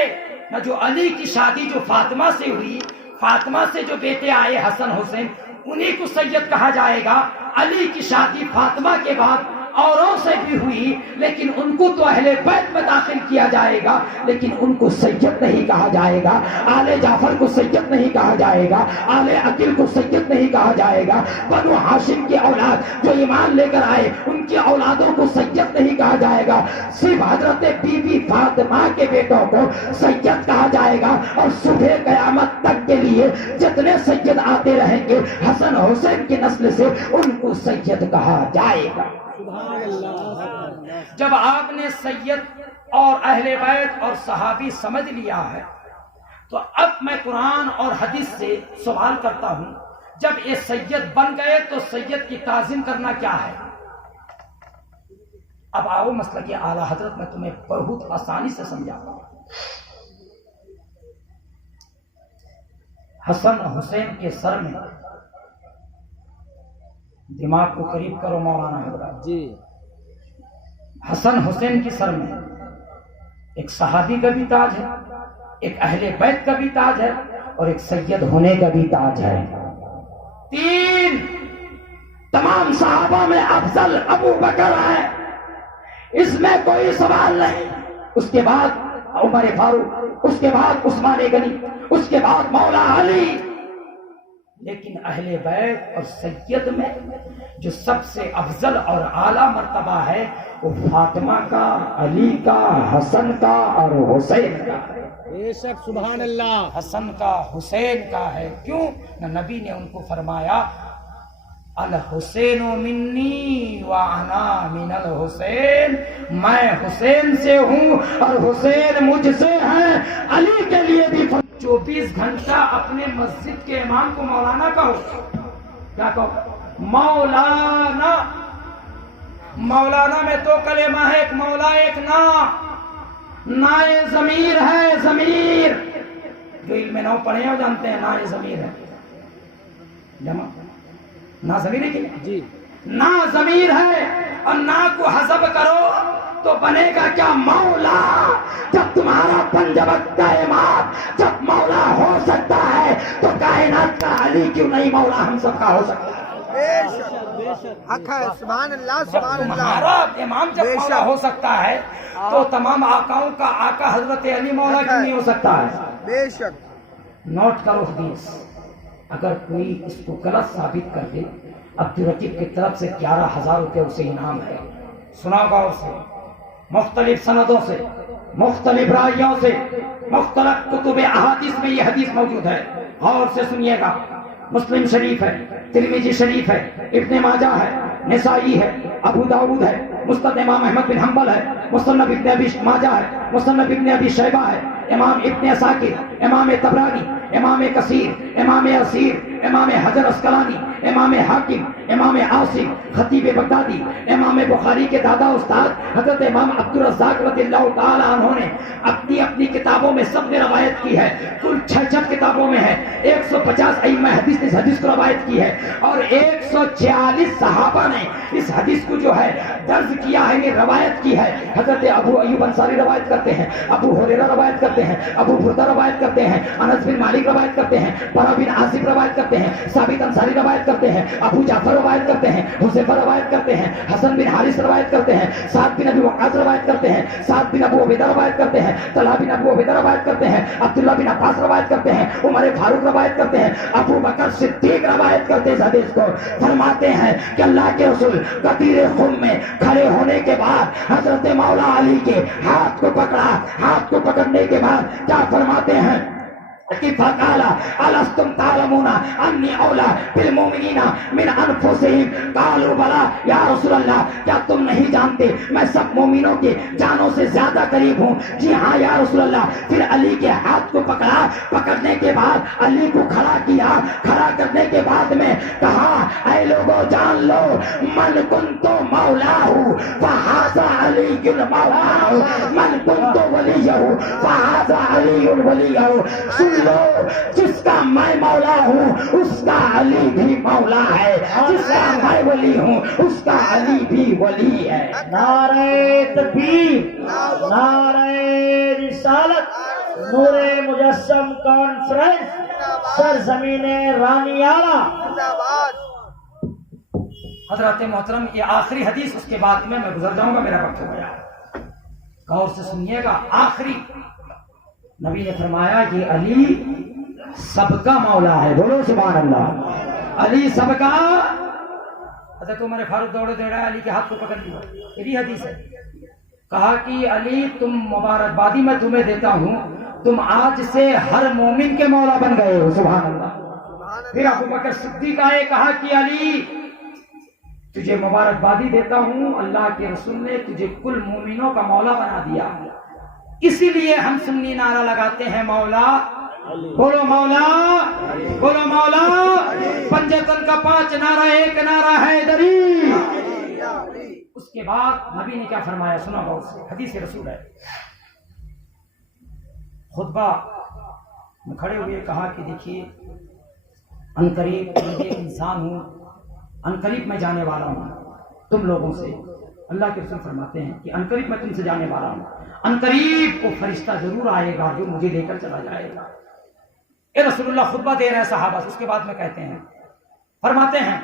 نہ جو علی کی شادی جو فاطمہ سے ہوئی، فاطمہ سے جو بیٹے آئے حسن حسین، انہیں کو سید کہا جائے گا. علی کی شادی فاطمہ کے بعد اوروں سے بھی ہوئی، لیکن ان کو تو اہل بیت میں داخل کیا جائے گا، لیکن ان کو سید نہیں کہا جائے گا. آل جعفر کو سید نہیں کہا جائے گا، آل عقیل کو سید نہیں کہا جائے گا. بنو ہاشم کی اولاد جو ایمان لے کر آئے، ان کی اولادوں کو سید نہیں کہا جائے گا. صرف حضرت بی بی فاطمہ کے بیٹوں کو سید کہا جائے گا. اور صبح قیامت تک کے لیے جتنے سید آتے رہیں گے حسن حسین کی نسل سے، ان کو سید کہا جائے گا. جب آپ نے سید اور اہل بیت اور صحابی سمجھ لیا ہے، تو اب میں قرآن اور حدیث سے سوال کرتا ہوں: جب یہ سید بن گئے تو سید کی تعظیم کرنا کیا ہے؟ اب آؤ مسئلہ کے اعلیٰ حضرت میں تمہیں بہت آسانی سے سمجھاتا ہوں. حسن حسین کے سر میں، دماغ کو قریب کرو مولانا حضرات جی، حسن حسین کی سر میں ایک صحابی کا بھی تاج ہے، ایک اہل بیت کا بھی تاج ہے، اور ایک سید ہونے کا بھی تاج ہے. تین تمام صحابہ میں افضل ابو بکر ہے، اس میں کوئی سوال نہیں. اس کے بعد عمر فاروق، اس کے بعد عثمان غنی، اس کے بعد مولا علی. لیکن اہل بیت اور سید میں جو سب سے افضل اور اعلیٰ مرتبہ ہے وہ فاطمہ کا، علی کا، حسن کا اور حسین کا ہے. بے شک، سبحان اللہ. حسن کا، حسین کا ہے. کیوں؟ نبی نے ان کو فرمایا: الحسین منی وانا من الحسین. میں حسین سے ہوں اور حسین مجھ سے ہیں. علی کے لیے بھی 24 گھنٹہ اپنے مسجد کے امام کو مولانا کہو. کیا کہو؟ مولانا. مولانا میں دو کلمہ ہے، ایک مولا ایک نا. نائے ضمیر ہے، ضمیر جو علم نو پڑھے ہو جانتے ہیں نائے ضمیر ہے. جمع نا ضمیر ہے جی، نا ضمیر ہے. اور نا کو حذف کرو تو بنے گا کیا؟ مولا. جب تمہارا پنجبت کا امام جب مولا ہو سکتا ہے تو کائنات کا علی کیوں نہیں مولا ہم سب کا ہو سکتا ہے؟ حق ہے. سبحان اللہ، سبحان اللہ. تمہارا امام جب مولا ہو سکتا ہے تو تمام آقاؤں کا آقا حضرت علی مولا کیوں نہیں ہو سکتا ہے؟ بے شک. نوٹ کرو حدیث. اگر کوئی اس کو غلط ثابت کر دے، عبدالرقیب کی طرف سے 11,000 روپے اسے انعام ہے. سنا گا اسے. مختلف سندوں سے، مختلف رائیوں سے، مختلف کتب احادیث میں یہ حدیث موجود ہے. غور سے سنیے گا. مسلم شریف ہے، ترمذی شریف ہے، ابن ماجہ ہے، نسائی ہے، ابو داؤد ہے، مسند امام احمد بن حنبل ہے، مصنف ابن ابی ماجہ ہے، مصنف ابن ابی شیبہ ہے، امام ابن عساکر، امام طبرانی، امام کثیر، امام اسیر، امام حجر اسقلانی، امام حاکم، امام عاصم، خطیب بغدادی، امام بخاری کے دادا استاد حضرت امام عبدالرزاق رضی اللہ تعالی عنہ نے اپنی اپنی کتابوں میں سب نے روایت کی ہے. کل 66 کتابوں میں ہے. 150 ائمہ حدیث نے اس حدیث کو روایت کی ہے اور 146 صحابہ نے اس حدیث کو جو ہے درج کیا ہے، یہ روایت کی ہے. حضرت ابو ایوب انصاری روایت کرتے ہیں، ابو ہریرہ روایت کرتے ہیں، ابو بردہ روایت کرتے ہیں، انس بن مالک روایت کرتے ہیں، برا بن عازب روایت کرتے ہیں، ثابت انصاری روایت کرتے ہیں، ابو جعفر روایت کرتے ہیں، حذیفہ روایت کرتے ہیں، حسن بن حارث روایت کرتے ہیں، سعد بن ابی وقاص روایت کرتے ہیں، سعد بن ابو عبیدہ روایت کرتے ہیں، طلحہ بن ابو عبیدہ روایت کرتے ہیں، عبداللہ بن عباس روایت کرتے ہیں، عمر فاروق روایت کرتے ہیں، ابو بکر صدیق روایت کرتے ہیں. اس حدیث کو فرماتے ہیں کہ اللہ کے رسول غدیر خم میں کھڑے ہونے کے بعد حضرت مولا علی کے ہاتھ کو پکڑا. ہاتھ کو پکڑنے کے بعد کیا فرماتے ہیں کہ فقال الستم تعلمون انی اولا بالمؤمنین من انفسهم قالوا بلا یا رسول اللہ، کیا تم نہیں جانتے میں سب مومنوں کے جانوں سے زیادہ قریب ہوں؟ جی ہاں یا رسول اللہ. پھر علی کے ہاتھ کو پکڑا. پکڑنے کے بعد علی کو کھڑا کیا. کھڑا کرنے کے بعد میں کہا اے لوگوں جان لو من کنت مولاہ فہذا علی مولاہ، من کنت ولیہ فہذا علی ولیہ. سن لو، جس کا میں مولا ہوں اس کا علی بھی مولا ہے، جس کا میں ولی ہوں اس کا علی بھی ولی ہے. نعرہ تکبیر، نعرہ رسالت، نور مجسم کانفرنس، سرزمین رانی آلہ. حضرات محترم، یہ آخری حدیث، اس کے بعد میں گزر جاؤں گا، میرا وقت ہو گیا. غور سے سنیے گا. آخری نبی نے فرمایا یہ علی سب کا مولا ہے. بولو سبحان اللہ. علی سب کا. حضرت عمر فاروق دوڑے دے رہا ہے، علی کے ہاتھ کو پکڑ لیا. یہ بھی حدیث ہے. کہا کہ علی تم مبارکبادی میں تمہیں دیتا ہوں، تم آج سے ہر مومن کے مولا بن گئے ہو. سبحان اللہ. پھر ابو بکر صدیق آئے، کہا کہ علی تجھے مبارکبادی دیتا ہوں، اللہ کے رسول نے تجھے کل مومنوں کا مولا بنا دیا. اسی لیے ہم سنی نعرہ لگاتے ہیں مولا. بولو مولا، بولو مولا. پنجتن کا 5 نعرہ، ایک نعرہ حیدری. اس کے بعد نبی نے کیا فرمایا سنا بہت سے، حدیث رسول ہے. خطبہ میں کھڑے ہوئے کہا کہ دیکھیے عنقریب میں ایک انسان ہوں، عنقریب میں جانے والا ہوں تم لوگوں سے. اللہ کے رسول فرماتے ہیں کہ عنقریب میں تم سے جانے والا ہوں. عنقریب کو فرشتہ ضرور آئے گا جو مجھے لے کر چلا جائے گا. اے رسول اللہ خطبہ دے رہے ہیں صحابہ سے. اس کے بعد میں کہتے ہیں، فرماتے ہیں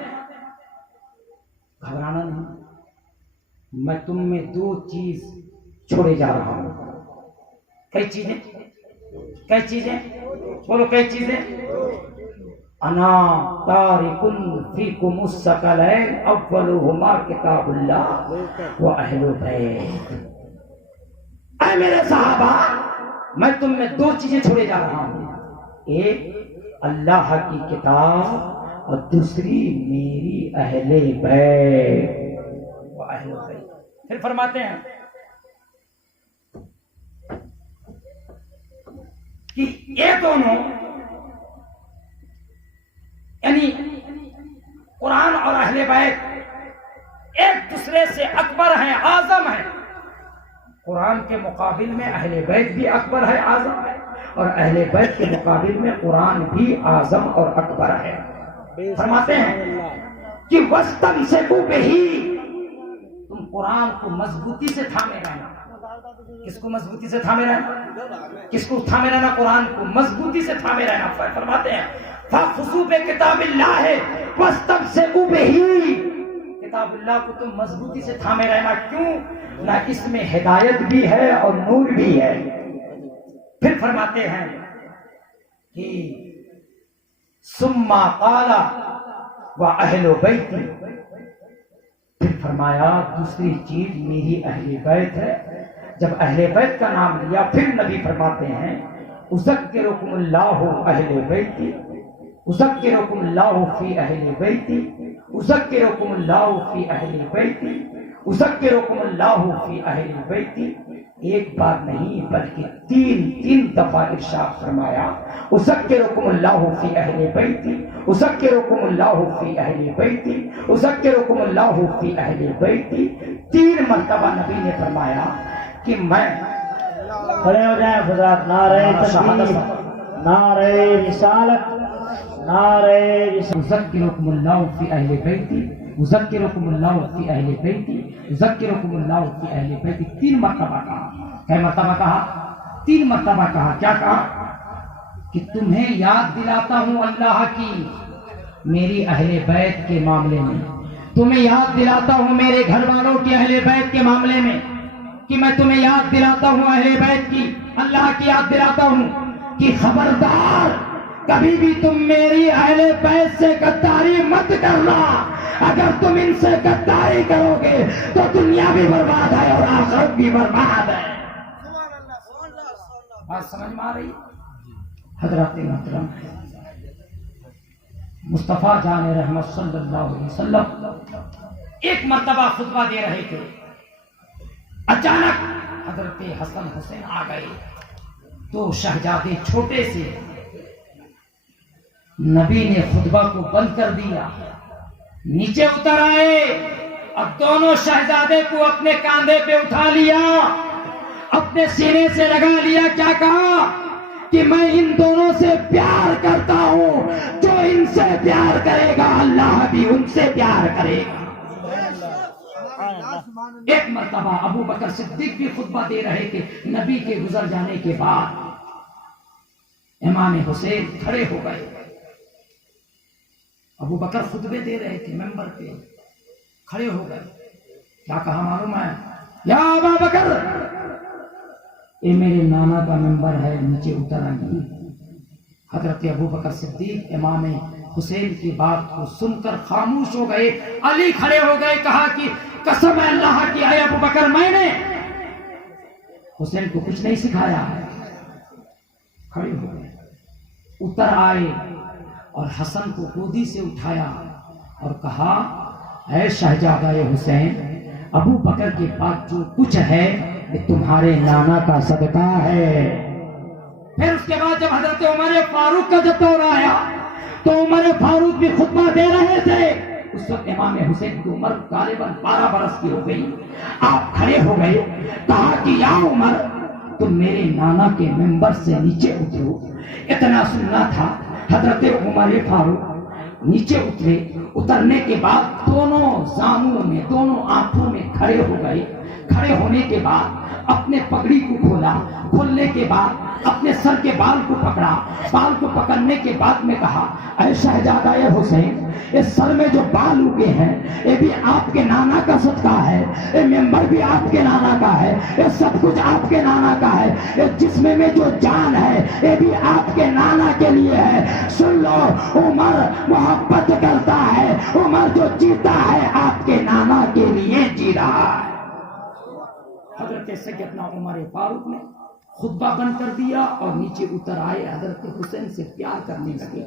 گھبرانا نہیں، میں تم میں 2 چیز چھوڑے جا رہا ہوں. کئی چیزیں؟ کئی چیزیں؟ بولو کئی چیزیں؟ انا تارکن فیکم الثقلین اولہما کتاب اللہ و اہل بیت. اے میرے صحابہ، میں تم میں 2 چیزیں چھوڑے جا رہا ہوں. ایک اللہ کی کتاب اور دوسری میری اہل بیت و اہل بیت. پھر فرماتے ہیں کہ یہ دونوں یعنی قرآن اور اہل بیت ایک دوسرے سے اکبر ہیں، اعظم ہیں. قرآن کے مقابل میں اہل بیت بھی اکبر ہے، اعظم ہے، اور اہل بیت کے مقابل میں قرآن بھی اعظم اور اکبر ہے. فرماتے ہیں کہ وَاسْتَمْسِكُوا بِهِ، تم قرآن کو مضبوطی سے تھامے رہنا. کس کو مضبوطی سے تھامے رہنا؟ کس کو تھامے رہنا؟ قرآن کو مضبوطی سے تھامے رہنا. فرماتے ہیں فَخُذُوا بِكِتَابِ اللَّهِ وَاسْتَمْسِكُوا بِهِ، کتاب اللہ کو تم مضبوطی سے تھامے رہنا. کیوں؟ نہ اس میں ہدایت بھی ہے اور نور بھی ہے. پھر فرماتے ہیں کہ ثم قال وَأَهْلُ بَيْتِ، پھر فرمایا دوسری چیز میری اہل بیت ہے. جب اہل بیت کا نام لیا پھر نبی فرماتے ہیں اذکرکم اللہ اہل بیتی، اذکرکم اللہ فی اہل بیتی، اذکرکم اللہ فی اہل بیتی، اذکرکم اللہ فی اہل بیتی. ایک بار نہیں بلکہ تین دفعہ ارشاد فرمایا اذکرکم اللہ فی اہل بیتی، اذکرکم اللہ فی اہل بیتی، اذکرکم اللہ فی اہل بیتی. 3 مرتبہ نبی نے فرمایا کہ میں کھڑے ہو جائیں حضرات. نعرہ تکبیر، نعرہ رسالت، نعرہ رسالت. اذکرکم اللہ فی اہل بیتی، اذکرکم اللہ فی اہل بیتی، اذکرکم اللہ فی اہل بیتی. 3 مرتبہ کہا. کئی مرتبہ کہا؟ 3 مرتبہ کہا. کیا کہا؟ کہ تمہیں یاد دلاتا ہوں اللہ کی میری اہل بیت کے معاملے میں، تمہیں یاد دلاتا ہوں میرے گھر والوں کے اہل بیت کے معاملے میں، کہ میں تمہیں یاد دلاتا ہوں اہل بیت کی، اللہ کی یاد دلاتا ہوں کہ خبردار کبھی بھی تم میری اہل بیت سے غداری مت کرنا. اگر تم ان سے غداری کرو گے تو دنیا بھی برباد ہے اور آخرت بھی برباد ہے. بات سمجھ میں آ رہی؟ حضرات محترم، مصطفیٰ جان رحمت صلی اللہ علیہ وسلم ایک مرتبہ خطبہ دے رہے تھے. اچانک حضرت حسن حسین آ گئے. 2 شہزادے چھوٹے سے. نبی نے خطبہ کو بند کر دیا، نیچے اتر آئے اور دونوں شہزادے کو اپنے کاندھے پہ اٹھا لیا، اپنے سینے سے لگا لیا. کیا کہا؟ کہ میں ان دونوں سے پیار کرتا ہوں، جو ان سے پیار کرے گا اللہ بھی ان سے پیار کرے گا. ایک مرتبہ ابو بکر صدیق بھی خطبہ دے رہے تھے. نبی کے گزر جانے کے بعد امام حسین کھڑے ہو گئے. ابو بکر خطبے دے رہے تھے ممبر پہ، کھڑے ہو گئے. کیا کہا معلوم ہے؟ یا ابا بکر، یہ میرے نانا کا ممبر ہے، نیچے اتر آئیے. حضرت ابو بکر صدیق امام حسین کی بات کو سن کر خاموش ہو گئے. علی کھڑے ہو گئے، کہا کہ قسم ہے اللہ کی اے ابو بکر، میں نے حسین کو کچھ نہیں سکھایا ہے. کھڑے ہو گئے، اتر آئے اور حسن کو گودی سے اٹھایا اور کہا اے شہزادہ حسین، ابو بکر کے پاس جو کچھ ہے یہ تمہارے نانا کا صدقہ ہے. پھر اس کے بعد جب حضرت عمر فاروق کا جب دور آیا تو عمر فاروق بھی خطبہ دے رہے تھے. اس وقت امام حسین کی عمر غالباً 12 برس کی ہو گئی. آپ کھڑے ہو گئے، کہا کہ یا عمر، تم میرے نانا کے ممبر سے نیچے اترو. اتنا سننا تھا. حضرت عمر فاروق نیچے اترے. اترنے کے بعد دونوں زانوں میں، دونوں آنکھوں میں کھڑے ہو گئے. کھڑے ہونے کے بعد اپنے پگڑی کو کھولا. کھولنے کے بعد اپنے سر کے بال کو پکڑا. بال کو پکڑنے کے بعد میں کہا اے شہزادہ حسین، اس سر میں جو بال اگے ہیں یہ بھی آپ کے نانا کا صدقہ ہے، یہ ممبر بھی آپ کے نانا کا ہے، یہ سب کچھ آپ کے نانا کا ہے، یہ جسم میں جو جان ہے یہ بھی آپ کے نانا کے لیے ہے. سن لو، عمر محبت کرتا ہے، عمر جو جیتا ہے آپ کے نانا کے لیے جی رہا ہے. حضرت سیدنا عمر فاروق نے خطبہ بند کر دیا اور نیچے اتر آئے. حضرت حسین سے پیار کرنے لگے.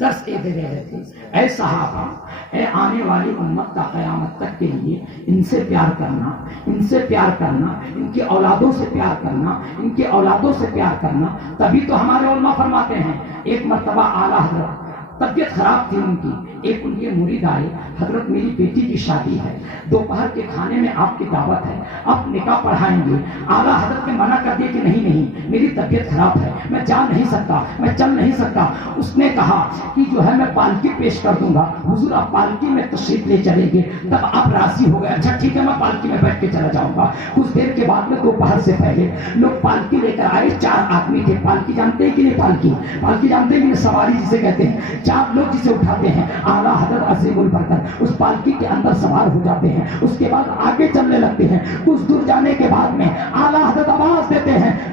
درس دے رہے تھے اے صحابہ، اے آنے والی امت کا قیامت تک کے لیے ان سے پیار کرنا، ان سے پیار کرنا، ان کی اولادوں سے پیار کرنا، ان کی اولادوں سے پیار کرنا. تبھی تو ہمارے علماء فرماتے ہیں. ایک مرتبہ اعلیٰ حضرت طبیعت خراب تھی ان کی. ایک ان کے مرید آئے، حضرت میری بیٹی کی شادی ہے، دوپہر کے کھانے میں آپ کی دعوت ہے، آپ نکاح پڑھائیں گے. اعلیٰ حضرت نے منع کر دیا کہ نہیں، میری طبیعت خراب ہے، میں جا نہیں سکتا، میں چل نہیں سکتا. اس نے کہا کہ جو ہے میں پالکی پیش کر دوں گا، حضور آپ پالکی میں تشریف لے چلیں گے. تب آپ راضی ہو گئے. اچھا ٹھیک ہے، میں پالکی میں بیٹھ کے چلا جاؤں گا. کچھ دیر کے بعد میں دوپہر سے پہلے لوگ پالکی لے کر آئے. 4 آدمی تھے. پالکی جانتے ہیں کہ نہیں؟ پالکی جانتے ہیں کہ نہیں؟ سواری جسے کہتے ہیں. 4 لوگ جسے اٹھاتے ہیں. اعلیٰ حضرت عظیم البرکت اس پالکی کے اندر سوار ہو جاتے ہیں. اس کے بعد آگے چلنے لگتے ہیں. کچھ دور جانے کے بعد میں اعلیٰ حضرت آواز دیتے ہیں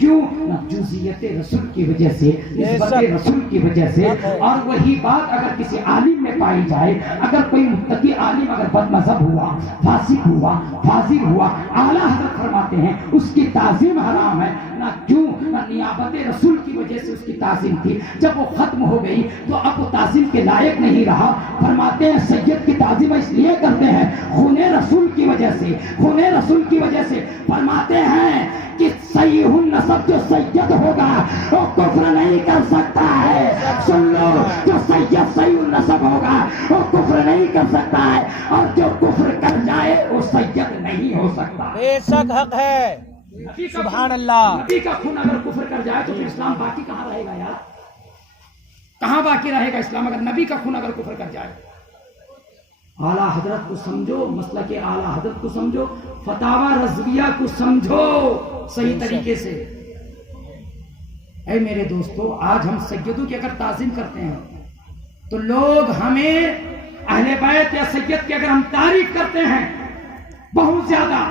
کیوں؟ جزیت رسول کی وجہ سے، نسبت رسول کی وجہ سے. اور وہی بات اگر کسی عالم میں پائی جائے، اگر کوئی متقی عالم اگر بد مذہب ہوا، فاسق ہوا، فاجر ہوا، اعلیٰ حضرت فرماتے ہیں اس کی تعظیم حرام ہے. نہ کیوں؟ نہ نیابت رسول کی وجہ سے اس کی تعظیم تھی، جب وہ ختم ہو گئی تو اب وہ تعظیم کے لائق نہیں رہا. فرماتے ہیں سید کی تعظیم اس لیے کرتے ہیں خون رسول کی وجہ سے، خون رسول کی وجہ سے. فرماتے ہیں کہ صحیح النسب جو سید ہوگا وہ کفر نہیں کر سکتا ہے. سن لو، جو سید صحیح النسب ہوگا وہ کفر نہیں کر سکتا ہے، اور جو کفر کر جائے وہ سید نہیں ہو سکتا. بے شک حق ہے. سبحان اللہ. نبی کا خون اگر کفر کر جائے تو پھر اسلام باقی کہاں رہے گا یار؟ کہاں باقی رہے گا اسلام اگر نبی کا خون اگر کفر کر جائے؟ اعلیٰ حضرت کو سمجھو، مسلک اعلیٰ حضرت کو سمجھو، فتاوی رضویہ کو سمجھو صحیح طریقے سے. اے میرے دوستو، آج ہم سیدوں کی اگر تعظیم کرتے ہیں تو لوگ ہمیں اہل بیت یا سید کی اگر ہم تعریف کرتے ہیں بہت زیادہ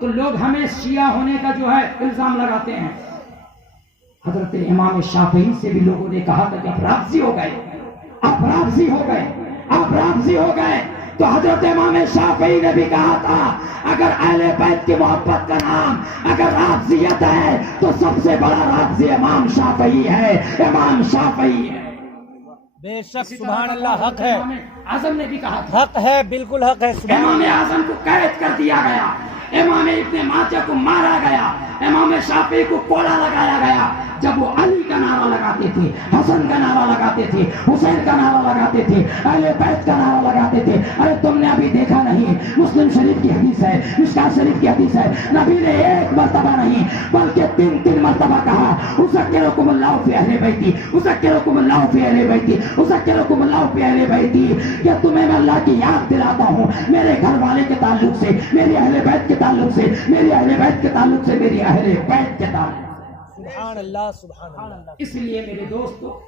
تو لوگ ہمیں شیعہ ہونے کا جو ہے الزام لگاتے ہیں. حضرت امام شافعی سے بھی لوگوں نے کہا تھا کہ آپ رافضی ہو گئے، آپ رافضی ہو گئے، آپ رافضی ہو گئے. تو حضرت امام شافعی نے بھی کہا تھا اگر اہل بیت کی محبت کا نام اگر رافضیت ہے تو سب سے بڑا رافضی امام شافعی ہے، امام شافعی ہے. بے شک سبحان اللہ. حق ہے. امام اعظم نے بھی کہا تھا، حق ہے، بالکل حق ہے. امام اعظم کو قید کر دیا گیا، امام ابن ماجہ کو مارا گیا، امام شافعی کو کوڑا لگایا گیا جب وہ علی کا نعرہ لگاتے تھے، حسن کا نعرہ لگاتے تھے، حسین کا نعرہ لگاتے تھے، اہل بیت کا نعرہ لگاتے تھے. ارے تم نے ابھی دیکھا نہیں، مسلم شریف کی حدیث ہے، مشکوٰۃ شریف کی حدیث ہے، نبی نے ایک مرتبہ نہیں بلکہ تین مرتبہ کہا اذکرکم اللہ فی اہل بیتی، اذکرکم اللہ فی اہل بیتی، اذکرکم اللہ فی اہل بیتی. کہ تمہیں میں اللہ کی یاد دلاتا ہوں میرے گھر والے کے تعلق سے، میری اہل بیت کے تعلق سے، میری اہل بیت کے تعلق سے، میری اہل بیت کے تعلق سے. سبحان اللہ. سبحان اللہ. اس لیے میرے دوستو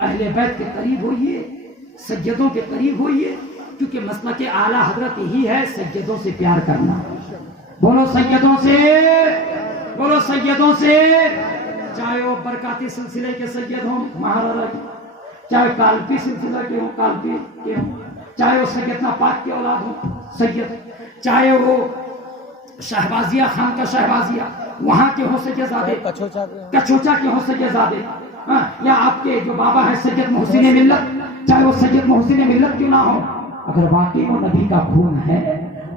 اہل بیت کے قریب ہوئیے، سیدوں کے قریب ہوئیے، کیونکہ مسلک اعلیٰ حضرت یہی ہے سیدوں سے پیار کرنا. بولو سیدوں سے، بولو سیدوں سے. چاہے وہ برکاتی سلسلے کے سید ہوں مہاراجا کے، چاہے کالپی سلسلہ کے ہوں کالپی کے ہوں، چاہے وہ سیدنا پاک کی اولاد ہوں سید، چاہے وہ شہبازیہ خان کا شہبازیہ وہاں کے ہوں سید زادے، کچھوچا کے ہوں سید زادے، یا آپ کے جو بابا ہے سید محسن ملت، چاہے وہ سید محسن ملت کیوں نہ ہو، اگر واقعی وہ نبی کا خون ہے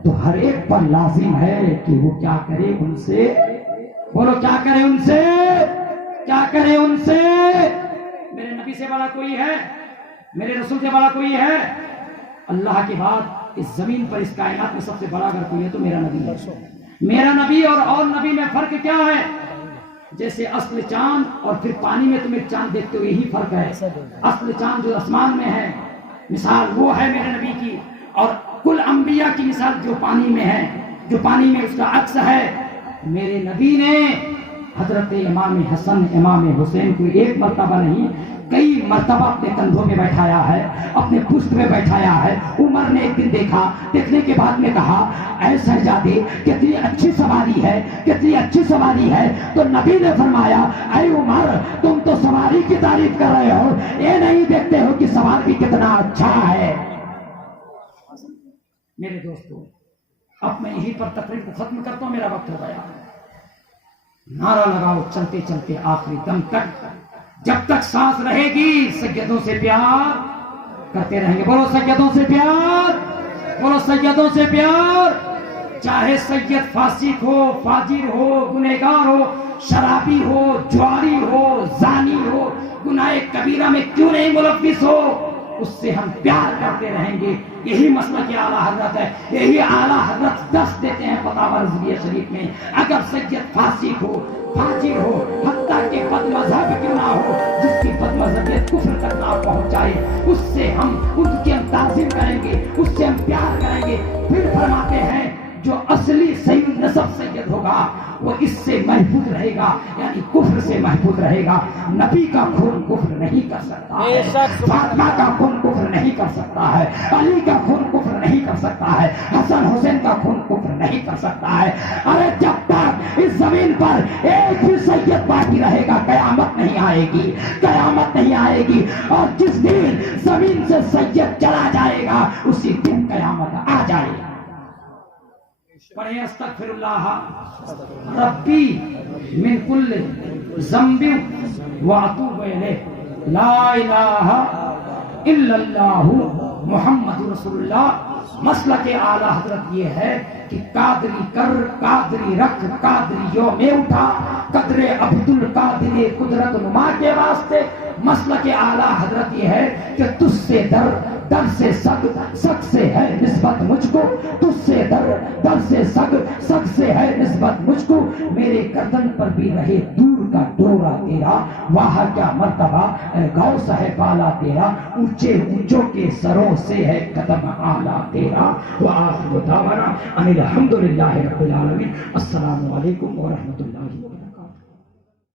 تو ہر ایک پر لازم ہے کہ وہ کیا کرے ان سے. بولو کیا کرے ان سے، کیا کرے ان سے. میرے نبی سے بڑا کوئی ہے؟ میرے رسول سے بڑا کوئی ہے؟ اللہ کے بعد اس زمین پر اس کائنات میں سب سے بڑا اگر کوئی ہے تو میرا نبی ہے. میرا نبی اور نبی میں فرق کیا ہے؟ جیسے اصل چاند اور پھر پانی میں تم ایک چاند دیکھتے ہو، یہی فرق ہے. اصل چاند جو آسمان میں ہے مثال وہ ہے میرے نبی کی، اور کل انبیاء کی مثال جو پانی میں ہے، جو پانی میں اس کا عکس ہے. میرے نبی نے حضرت امام حسن امام حسین کو ایک مرتبہ نہیں کئی مرتبہ اپنے کندھوں میں بیٹھایا ہے، اپنے پشت میں بیٹھایا ہے. عمر نے ایک دن دیکھا، دیکھنے کے بعد میں کہا اے شہزادے کتنی اچھی سواری ہے، کتنی اچھی سواری ہے. تو نبی نے فرمایا اے عمر تم تو سواری کی تعریف کر رہے ہو، یہ نہیں دیکھتے ہو کہ سوار بھی کتنا اچھا ہے. میرے دوستو اب میں یہیں پر تقریر کو ختم کرتا ہوں، میرا وقت ہو گیا. نعرہ لگاؤ چلتے چلتے آخری دم تک، جب تک سانس رہے گی سیدوں سے پیار کرتے رہیں گے. بولو سیدوں سے پیار، بولو سیدوں سے پیار. چاہے سید فاسق ہو، فاجر ہو، گنہگار ہو، شرابی ہو، جواری ہو، زانی ہو، گناہ کبیرہ میں کیوں نہیں ملوث ہو، اس سے ہم پیار کرتے رہیں گے. یہی مسلک اعلیٰ حضرت ہے، یہی اعلیٰ حضرت دست دیتے ہیں فتاوی رضویہ شریف میں. اگر سید فاسق ہو، فاجر ہو، حتیٰ کہ بد مذہب کیوں نہ ہو، جس کی بد مذہبیت کفر تک نہ پہنچ جائے، اس سے ہم ان کی ہم تعظیم کریں گے، اس سے ہم پیار کریں گے. پھر فرماتے ہیں جو اصلی صحیح نسب سید ہوگا ہوگا وہ اس سے محفوظ رہے گا، یعنی کفر سے محفوظ رہے گا۔ نبی کا خون کفر نہیں کر سکتا ہے، فاطمہ کا خون کفر نہیں کر سکتا ہے، علی کا خون کفر نہیں کر سکتا ہے، حسن حسین کا خون کفر نہیں کر سکتا ہے۔ ارے جب تک اس زمین پر ایک بھی سید باقی رہے گا قیامت نہیں آئے گی، قیامت نہیں آئے گی۔ اور جس دن زمین سے سید چلا جائے گا اسی دن قیامت آ جائے گی۔ پڑھیں استغفر اللہ ربی من کل ذنب واتوب الیہ، لا الہ الا اللہ محمد رسول اللہ۔ مسلک اعلی حضرت یہ ہے کہ قادری کر، قادری رکھ، قادریوں میں اٹھا، قدر عبد القادر قدرت نما کے واسطے۔ مسلک اعلی حضرت یہ ہے کہ تجھ سے در، در سے سگ، سگ سے ہے نسبت مجھ کو، تجھ سے در، در سے سگ، سگ سے ہے نسبت مجھ کو۔ میرے گردن پر بھی رہے دور کا ڈورا تیرا، واہ کیا مرتبہ اے غوث ہے بالا تیرا، اونچے اونچوں کے سروں سے ہے قدم اعلیٰ تیرا۔ وآخر دعوانا ان الحمدللہ رب العالمین۔ السلام علیکم ورحمۃ اللہ۔